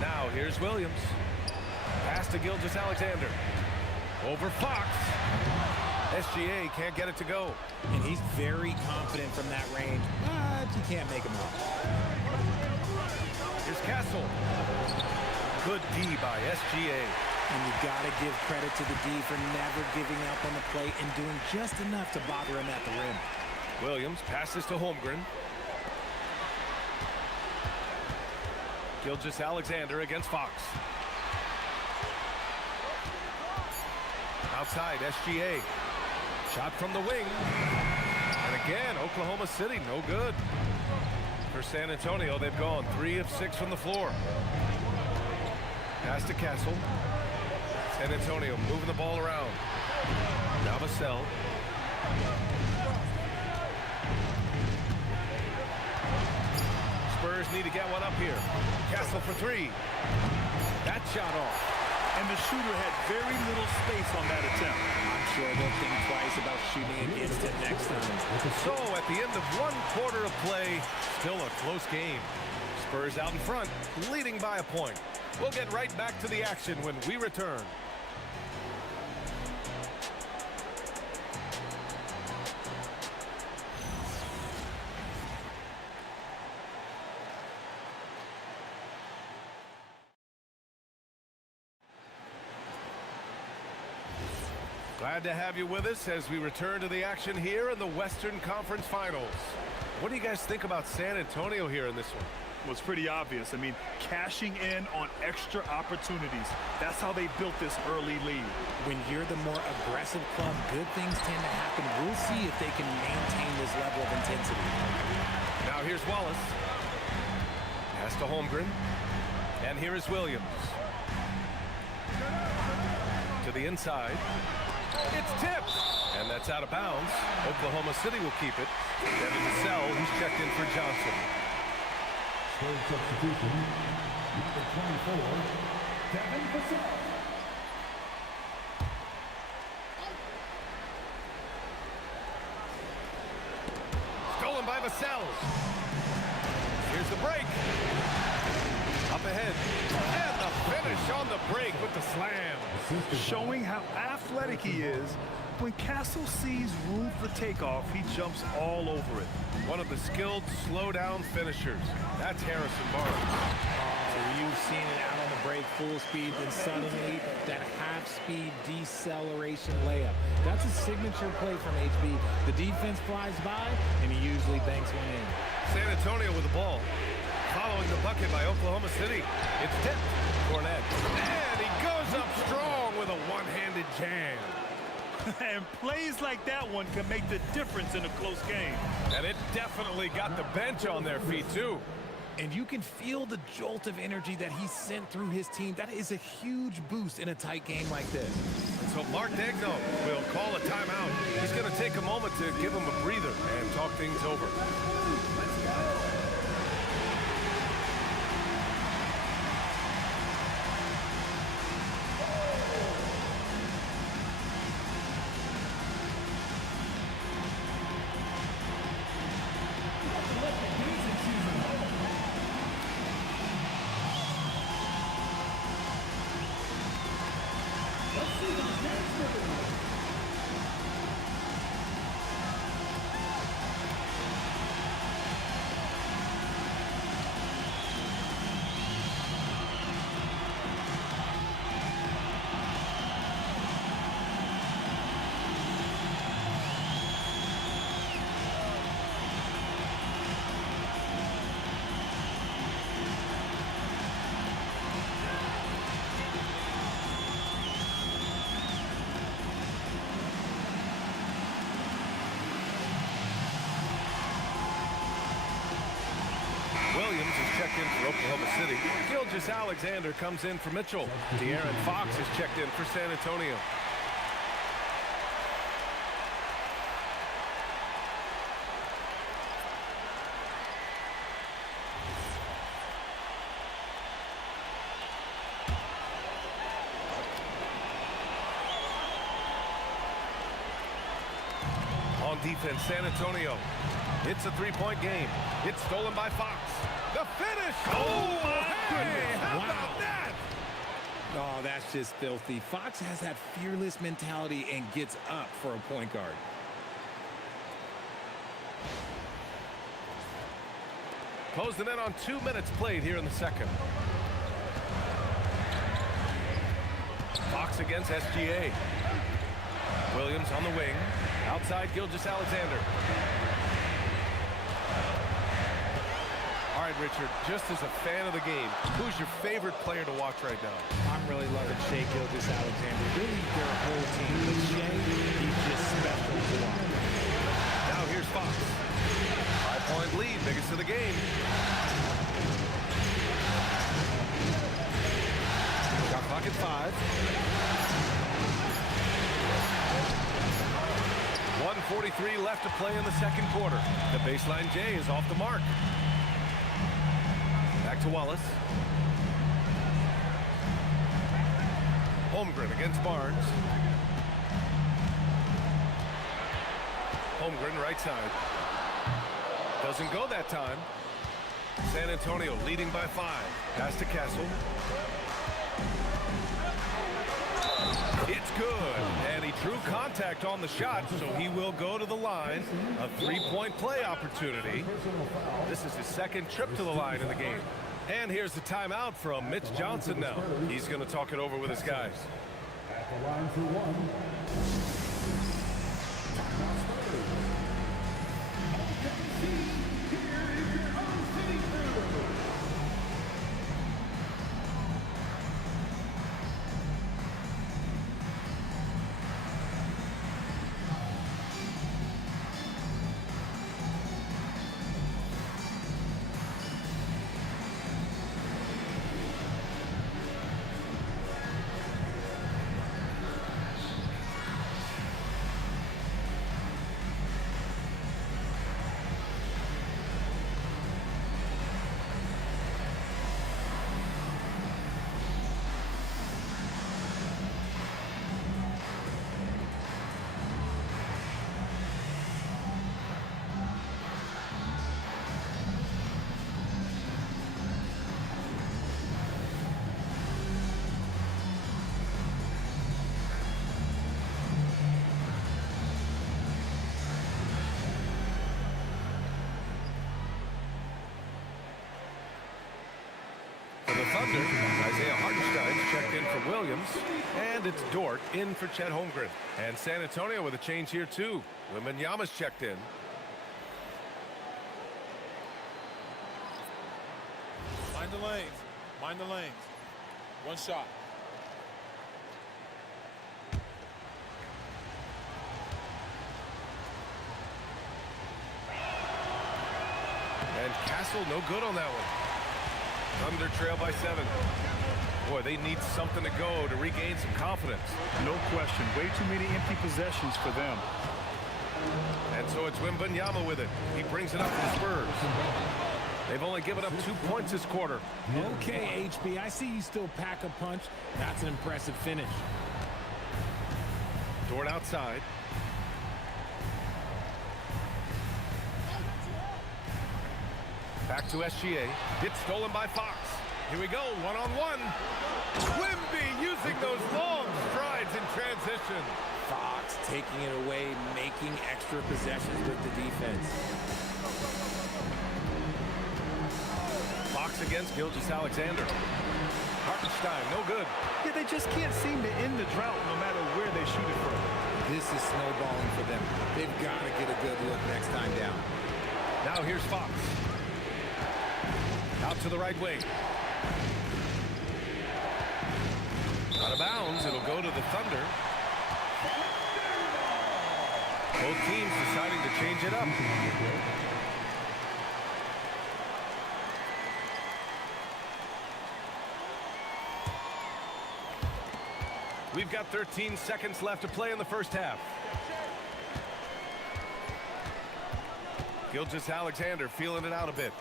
Now here's Williams. Pass to Gilgeous-Alexander. Over Fox. SGA can't get it to go. And he's very confident from that range, but you can't make him out. Here's Castle. Good D by SGA. And you got to give credit to the D for never giving up on the plate and doing just enough to bother him at the rim. Williams passes to Holmgren. Gilgeous-Alexander against Fox. Outside, SGA. Shot from the wing. And again, Oklahoma City, no good. For San Antonio, they've gone 3 of 6 from the floor. Pass to Castle. San Antonio moving the ball around. Now Vassell. Spurs need to get one up here. Castle for 3. That shot off. And the shooter had very little space on that attempt. I'm sure they'll think twice about shooting against it next time. So at the end of 1 quarter of play, still a close game. Spurs out in front, leading by a point. We'll get right back to the action when we return. Glad to have you with us as we return to the action here in the Western Conference Finals. What do you guys think about San Antonio here in this one? Well, it's pretty obvious. I mean, cashing in on extra opportunities. That's how they built this early lead. When you're the more aggressive club, good things tend to happen. We'll see if they can maintain this level of intensity. Now here's Wallace. Pass to Holmgren. And here is Williams. To the inside. It's tipped. And that's out of bounds. Oklahoma City will keep it. Devin Vassell, he's checked in for Johnson. Spurs substitution, number 24, Devin Vassell. Stolen by Vassell. Here's the break. Up ahead. And the finish on the break with the slam. Showing how athletic he is. When Castle sees room for takeoff, he jumps all over it. One of the skilled slow-down finishers. That's Harrison Barnes. Oh, you've seen it out on the break, full speed, then suddenly that half-speed deceleration layup. That's a signature play from HB. The defense flies by, and he usually banks one in. San Antonio with the ball. Following the bucket by Oklahoma City. It's tipped. Cornette. And he goes up strong with a one-handed jam. And plays like that one can make the difference in a close game. And it definitely got the bench on their feet, too. And you can feel the jolt of energy that he sent through his team. That is a huge boost in a tight game like this. So Mark Daigneault will call a timeout. He's going to take a moment to give him a breather and talk things over. Let's go. Williams is checked in for Oklahoma City. Gilgeous-Alexander comes in for Mitchell. De'Aaron Fox is checked in for San Antonio. On defense, San Antonio. It's a three-point game. It's stolen by Fox. The finish! Oh, my goodness! How about that? Oh, that's just filthy. Fox has that fearless mentality and gets up for a point guard. Closing in on 2 minutes played here in the second. Fox against SGA. Williams on the wing. Outside Gilgeous-Alexander. All right, Richard, just as a fan of the game, who's your favorite player to watch right now? I'm really loving Shai Gilgeous-Alexander. Really, their whole team. But Shai, he's just special to watch. Now here's Fox. 5-point lead, biggest of the game. Got clock at 5. 1:43 left to play in the second quarter. The baseline J is off the mark. Back to Wallace. Holmgren against Barnes. Holmgren right side. Doesn't go that time. San Antonio leading by 5. Pass to Castle. It's good, and he drew contact on the shot, so he will go to the line. A 3-point play opportunity. This is his second trip to the line in the game. And here's the timeout from Mitch Johnson now. He's going to talk it over with his guys. At the line for one. The Thunder, Isaiah Hartenstein's checked in for Williams, and it's Dort in for Chet Holmgren. And San Antonio with a change here too. Wembanyama's checked in. Mind the lanes. Mind the lanes. One shot. And Castle no good on that one. Thunder trail by 7. Boy, they need something to go to regain some confidence. No question. Way too many empty possessions for them. And so it's Wembanyama with it. He brings it up for the Spurs. They've only given up 2 points this quarter. Okay, HB, I see you still pack a punch. That's an impressive finish. Dort outside. Back to SGA. It's stolen by Fox. Here we go, one-on-one. Wemby using those long strides in transition. Fox taking it away, making extra possessions with the defense. Fox against Gilgeous-Alexander. Hartenstein, no good. Yeah, they just can't seem to end the drought no matter where they shoot it from. This is snowballing for them. They've got to get a good look next time down. Now here's Fox. Out to the right wing. Out of bounds, it'll go to the Thunder. Both teams deciding to change it up. We've got 13 seconds left to play in the first half. Gilgeous-Alexander feeling it out a bit.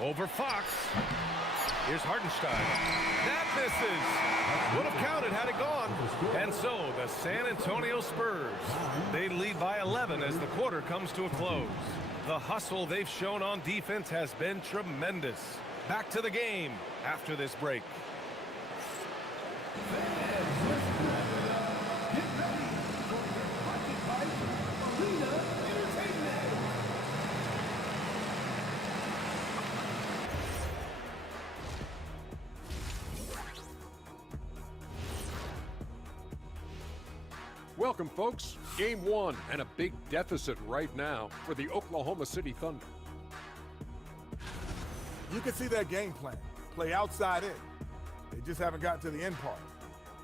Over Fox. Here's Hartenstein. That misses. Would have counted had it gone. And so the San Antonio Spurs, they lead by 11 as the quarter comes to a close. The hustle they've shown on defense has been tremendous. Back to the game after this break. Welcome, folks. Game 1 and a big deficit right now for the Oklahoma City Thunder. You can see their game plan. Play outside in. They just haven't gotten to the end part.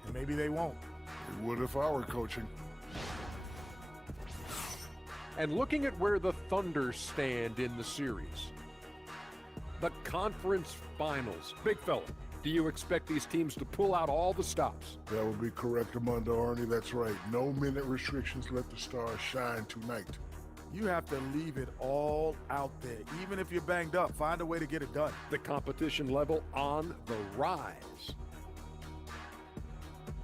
And maybe they won't. It would if I were coaching. And looking at where the Thunder stand in the series. The conference finals. Big fella, do you expect these teams to pull out all the stops? That would be correct, Armando Arnie. That's right. No minute restrictions. Let the stars shine tonight. You have to leave it all out there. Even if you're banged up, find a way to get it done. The competition level on the rise.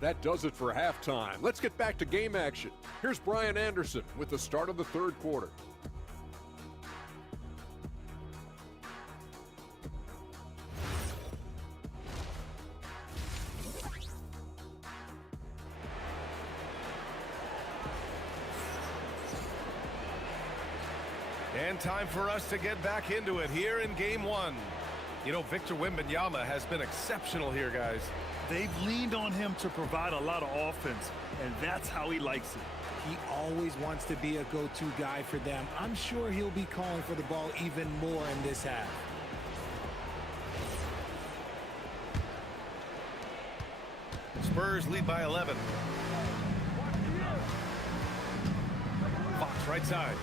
That does it for halftime. Let's get back to game action. Here's Brian Anderson with the start of the third quarter. And time for us to get back into it here in game one. You know, Victor Wembanyama has been exceptional here, guys. They've leaned on him to provide a lot of offense, and that's how he likes it. He always wants to be a go-to guy for them. I'm sure he'll be calling for the ball even more in this half. Spurs lead by 11. Fox right side.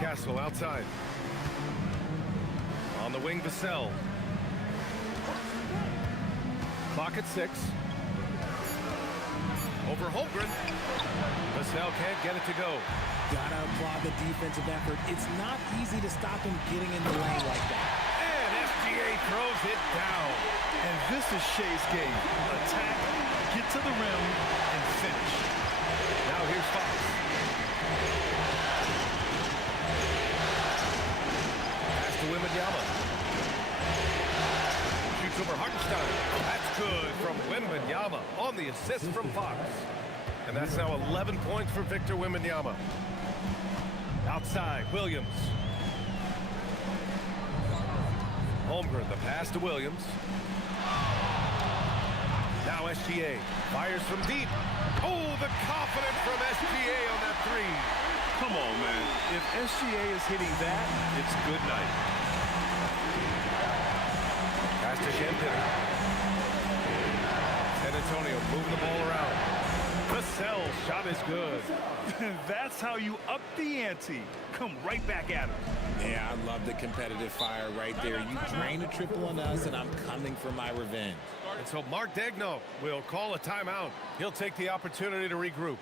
Castle outside. On the wing, Vassell. Clock at 6. Over Holmgren. Vassell can't get it to go. Gotta applaud the defensive effort. It's not easy to stop him getting in the lane like that. And SGA throws it down. And this is Shea's game. Attack, get to the rim, and finish. Now here's Fox. Pass to Wembanyama. Shoots over Hartenstein. That's good from Wembanyama on the assist from Fox. And that's now 11 points for Victor Wembanyama. Outside, Williams. Holmgren, the pass to Williams. Now SGA fires from deep. Oh, the confidence from SGA on that three. Come on, man. If SGA is hitting that, it's good night. Pass to Champagne. San Antonio moving the ball around. Vassell's shot is good. That's how you up the ante. Come right back at him. Yeah, I love the competitive fire right there. You drain a triple on us, and I'm coming for my revenge. And so Mark Daigneault will call a timeout. He'll take the opportunity to regroup.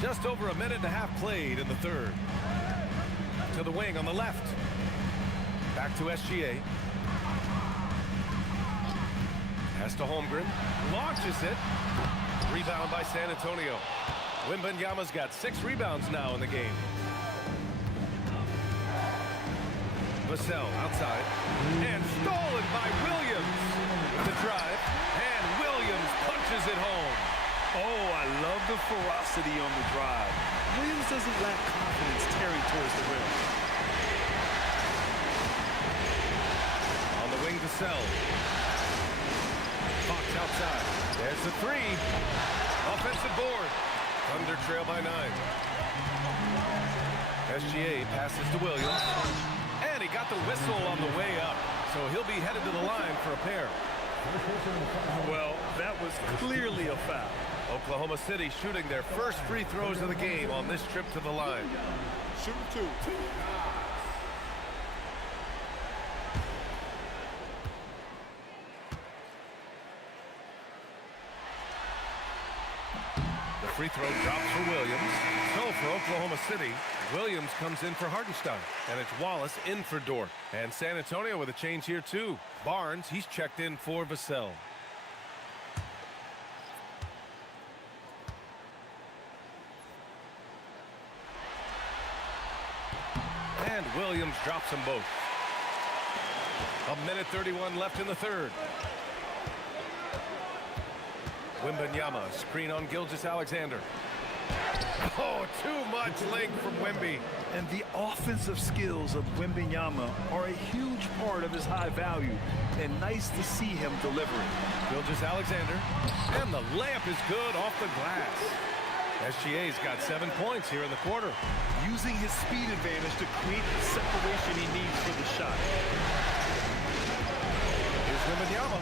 Just over a minute and a half played in the third. To the wing on the left. Back to SGA. Pass to Holmgren. Launches it. Rebound by San Antonio. Wembanyama's got 6 rebounds now in the game. Vassell outside. And stolen by Williams. The drive. And Williams punches it home. Oh, I love the ferocity on the drive. Williams doesn't lack confidence tearing towards the rim. On the wing, Vassell. Fox outside. There's the three. Offensive board. Thunder trail by 9. SGA passes to Williams. And he got the whistle on the way up. So he'll be headed to the line for a pair. Well, that was clearly a foul. Oklahoma City shooting their first free throws of the game on this trip to the line. Shoot 2. The free throw drops for Williams. So for Oklahoma City, Williams comes in for Hartenstein, and it's Wallace in for Dort. And San Antonio with a change here too. Barnes, he's checked in for Vassell. And Williams drops them both. 1:31 left in the third. Wembanyama, screen on Gilgeous-Alexander. Oh, too much length from Wemby. And the offensive skills of Wembanyama are a huge part of his high value. And nice to see him delivering. Gilgeous-Alexander. And the layup is good off the glass. SGA's got 7 points here in the quarter. Using his speed advantage to create the separation he needs for the shot. Here's Wembanyama.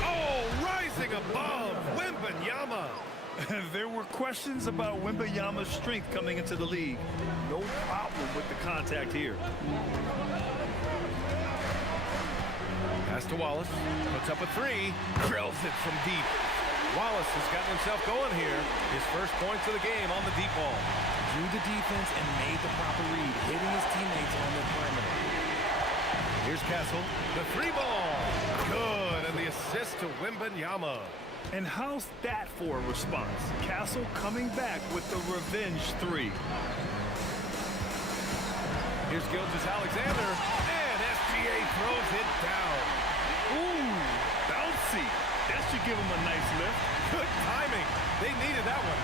Oh, rising above Wembanyama. There were questions about Wembanyama's strength coming into the league. No problem with the contact here. Pass to Wallace. Puts up a three. Drills it from deep. Wallace has gotten himself going here. His first points of the game on the deep ball. Drew the defense and made the proper read, hitting his teammates on the perimeter. Here's Castle. The three ball. Good. And the assist to Wembanyama. And how's that for a response? Castle coming back with the revenge three. Here's Gilgeous-Alexander. And SGA throws it down. Ooh, bouncy. That should give him a nice lift. Good timing. They needed that one.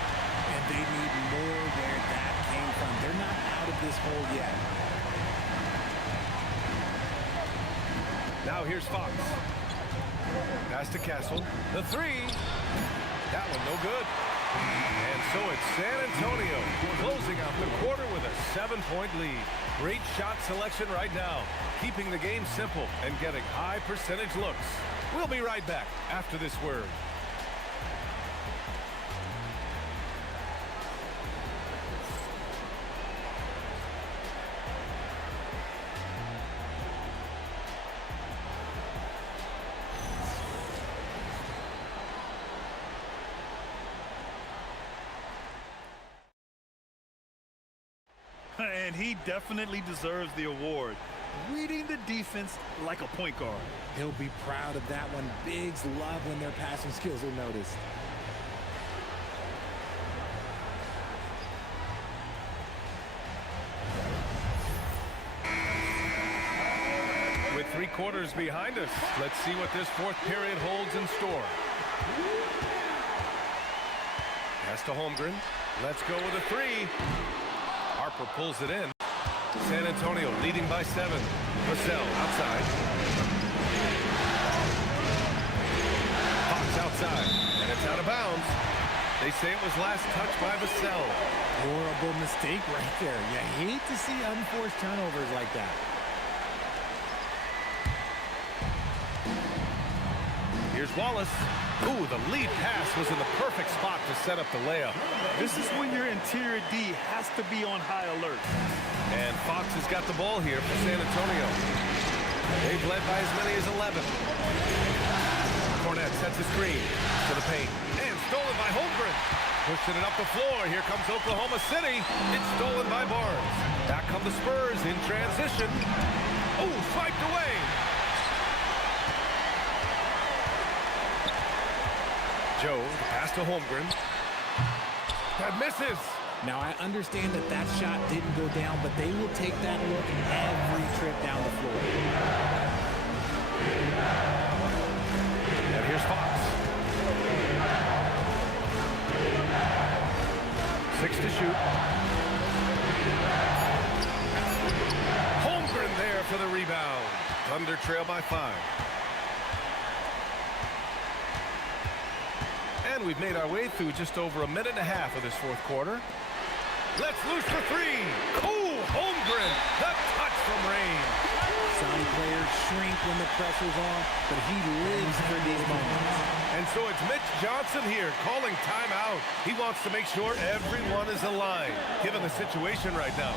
And they need more where that came from. They're not out of this hole yet. Now here's Fox. Pass to Castle. The three. That one no good. And so it's San Antonio closing out the quarter with a 7-point lead. Great shot selection right now. Keeping the game simple and getting high percentage looks. We'll be right back after this word. And he definitely deserves the award. Reading the defense like a point guard. He'll be proud of that one. Bigs love when their passing skills are noticed. With 3 quarters behind us, let's see what this fourth period holds in store. Pass to Holmgren. Let's go with a three. Harper pulls it in. San Antonio leading by 7. Vassell outside. Fox outside. And it's out of bounds. They say it was last touched by Vassell. Horrible mistake right there. You hate to see unforced turnovers like that. Here's Wallace. Ooh, the lead pass was in the perfect spot to set up the layup. This is when your interior D has to be on high alert. And Fox has got the ball here for San Antonio. They've led by as many as 11. Cornette sets a screen to the paint. And stolen by Holmgren. Pushing it up the floor. Here comes Oklahoma City. It's stolen by Barnes. Back come the Spurs in transition. Oh, swiped away. Joe, the pass to Holmgren. That misses. Now, I understand that that shot didn't go down, but they will take that look every trip down the floor. And here's Fox. 6 to shoot. Holmgren there for the rebound. Thunder trail by 5. And we've made our way through just over a minute and a half of this fourth quarter. Let's loose for 3. Oh, Holmgren, the touch from range. Some players shrink when the pressure's on, but he lives for these moments. And so it's Mitch Johnson here calling timeout. He wants to make sure everyone is aligned, given the situation right now.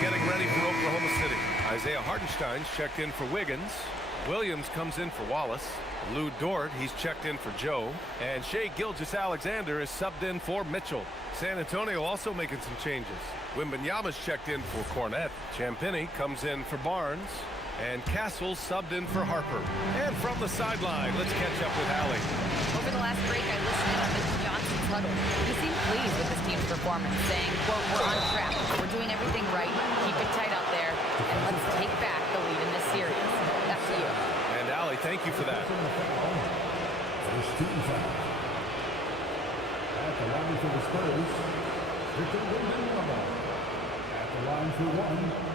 getting ready for Oklahoma City. Isaiah Hartenstein's checked in for Wiggins. Williams comes in for Wallace. Lou Dort, he's checked in for Joe. And Shai Gilgeous-Alexander is subbed in for Mitchell. San Antonio also making some changes. Wembanyama's checked in for Cornette. Champagnie comes in for Barnes. And Castle's subbed in for Harper. And from the sideline, let's catch up with Allie. Over the last break, I listened in on Mitch Johnson's huddle. He seemed pleased with his team's performance, saying, quote, "We're on track. We're doing everything right. Keep it tight out there. And let's take back the lead in this series." Back to you. And Allie, thank you for that. First team foul. At the line for the Spurs, Victor Wembanyama. At the line for one.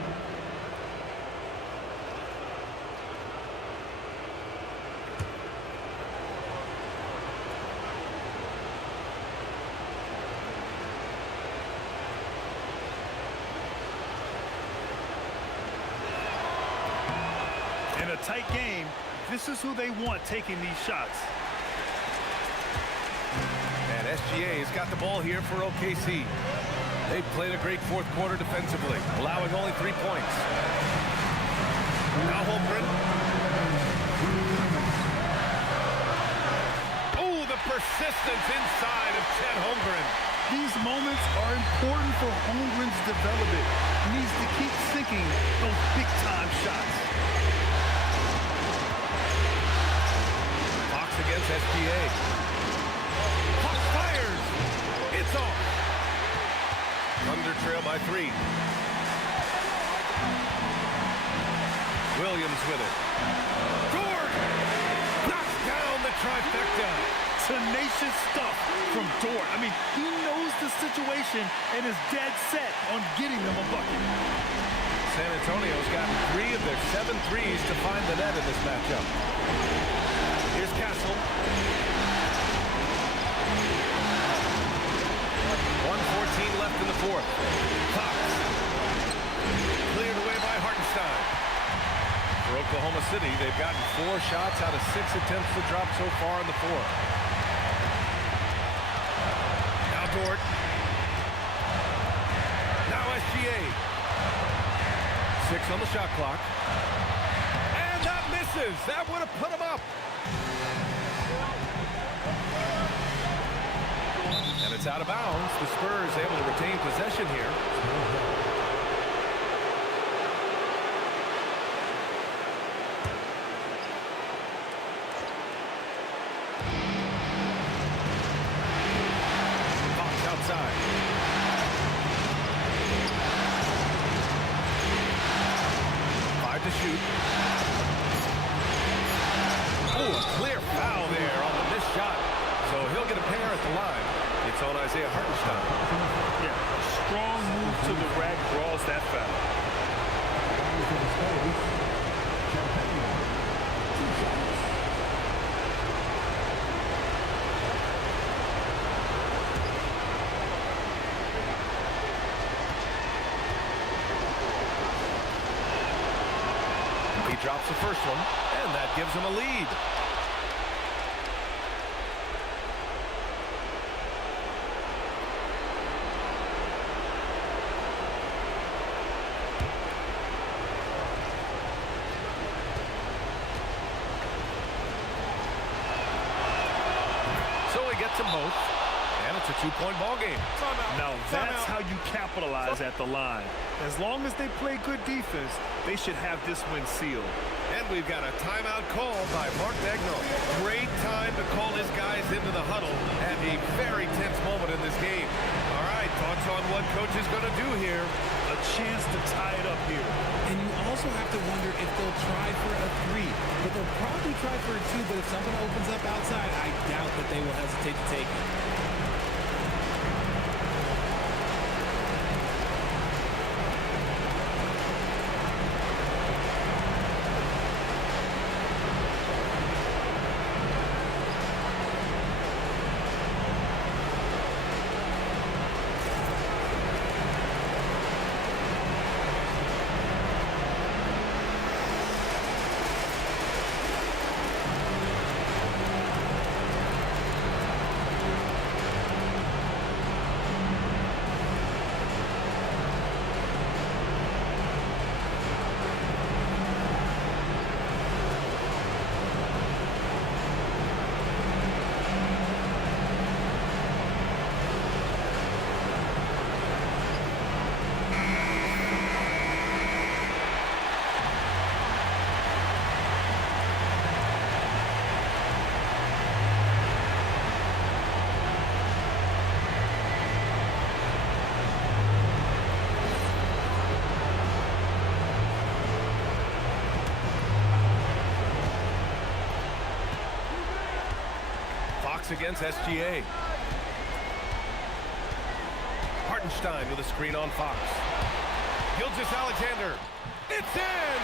In a tight game, this is who they want taking these shots. And SGA has got the ball here for OKC. They played a great fourth quarter defensively, allowing only 3 points. Now Holmgren. Oh, the persistence inside of Chet Holmgren. These moments are important for Holmgren's development. He needs to keep sinking those big-time shots. Fox against SGA. Fox fires. It's off. Thunder trail by 3. Williams with it. Dort knocks down the trifecta. Tenacious stuff from Dort. I mean, he knows the situation and is dead set on getting them a bucket. San Antonio's gotten 3 of their 7 threes to find the net in this matchup. Here's Castle. 1:14 left in the fourth. Fox. Cleared away by Hartenstein. For Oklahoma City, they've gotten 4 shots out of 6 attempts to drop so far in the fourth. Now Dort. Now SGA. 6 on the shot clock. And that misses. That would have put him up. And it's out of bounds. The Spurs able to retain possession here. Fox outside. To shoot. Oh, a clear foul there on the missed shot. So he'll get a pair at the line. It's on Isaiah Hartenstein. Yeah, a strong move to the rack draws that foul. Drops the first one, and that gives him a lead. So he gets them both, and it's a 2-point ball game. Now that's how you capitalize at the line. As long as they play good defense, they should have this win sealed. And we've got a timeout call by Mark Daigneault. Great time to call his guys into the huddle at a very tense moment in this game. All right, thoughts on what coach is going to do here? A chance to tie it up here. And you also have to wonder if they'll try for a 3. But they'll probably try for a 2, but if something opens up outside, I doubt that they will hesitate to take it. Fox against SGA. Hartenstein with a screen on Fox. Gilgeous-Alexander. It's in!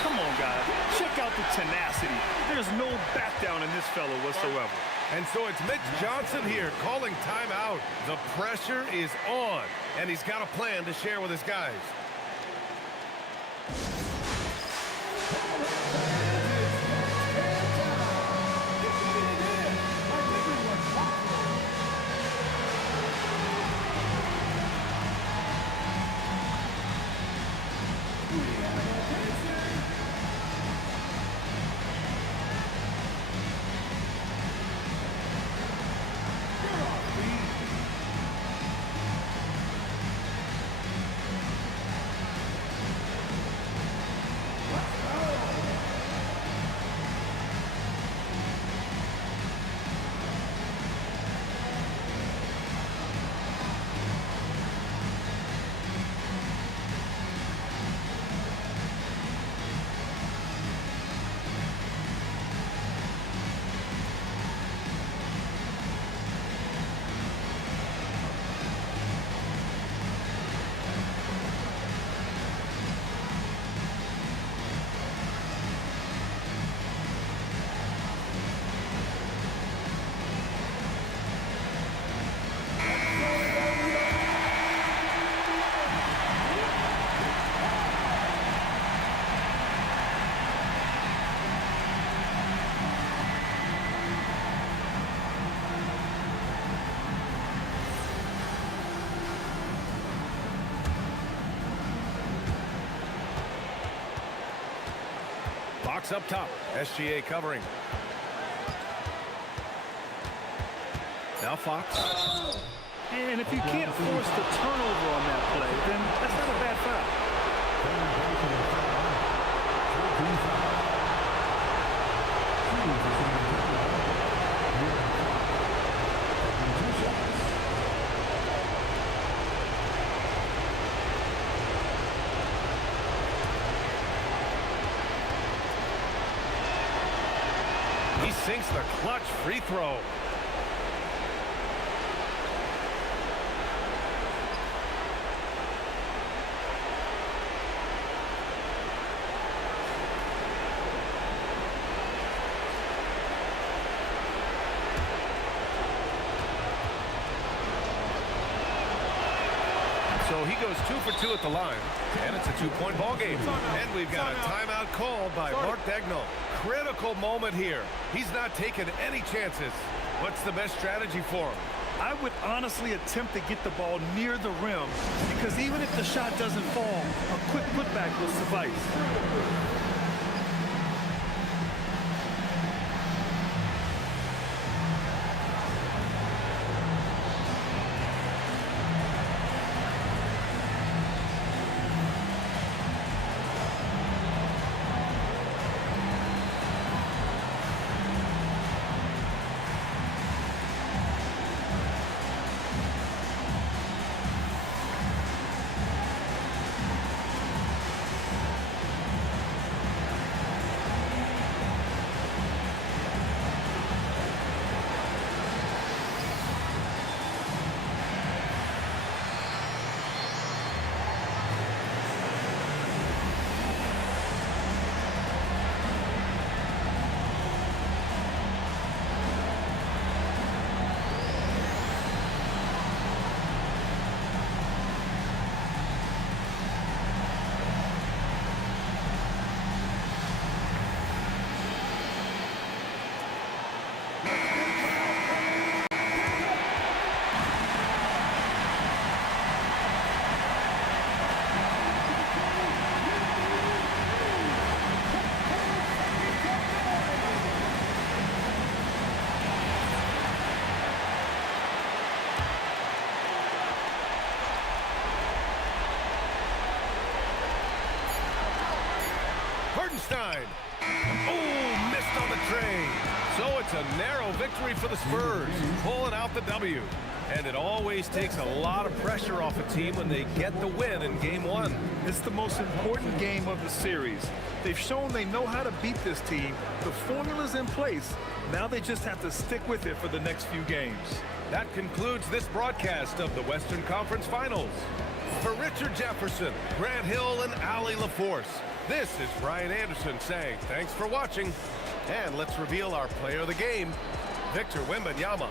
Come on, guys. Check out the tenacity. There's no back down in this fellow whatsoever. And so it's Mitch Johnson here calling timeout. The pressure is on, and he's got a plan to share with his guys. Fox up top. SGA covering. Now Fox. And if you can't force the turnover on that play, then that's not a bad foul. He sinks the clutch free throw. So he goes 2 for 2 at the line, and it's a 2-point ball game. And we've got a timeout called by Mark Daigneault. Critical moment here. He's not taking any chances. What's the best strategy for him? I would honestly attempt to get the ball near the rim, because even if the shot doesn't fall, a quick putback will suffice. Hartenstein. Oh, missed on the trade. So it's a narrow victory for the Spurs, pulling out the W. And it always takes a lot of pressure off a team when they get the win in Game 1. It's the most important game of the series. They've shown they know how to beat this team. The formula's in place. Now they just have to stick with it for the next few games. That concludes this broadcast of the Western Conference Finals. For Richard Jefferson, Grant Hill, and Allie LaForce, this is Brian Anderson saying thanks for watching. And let's reveal our player of the game, Victor Wembanyama.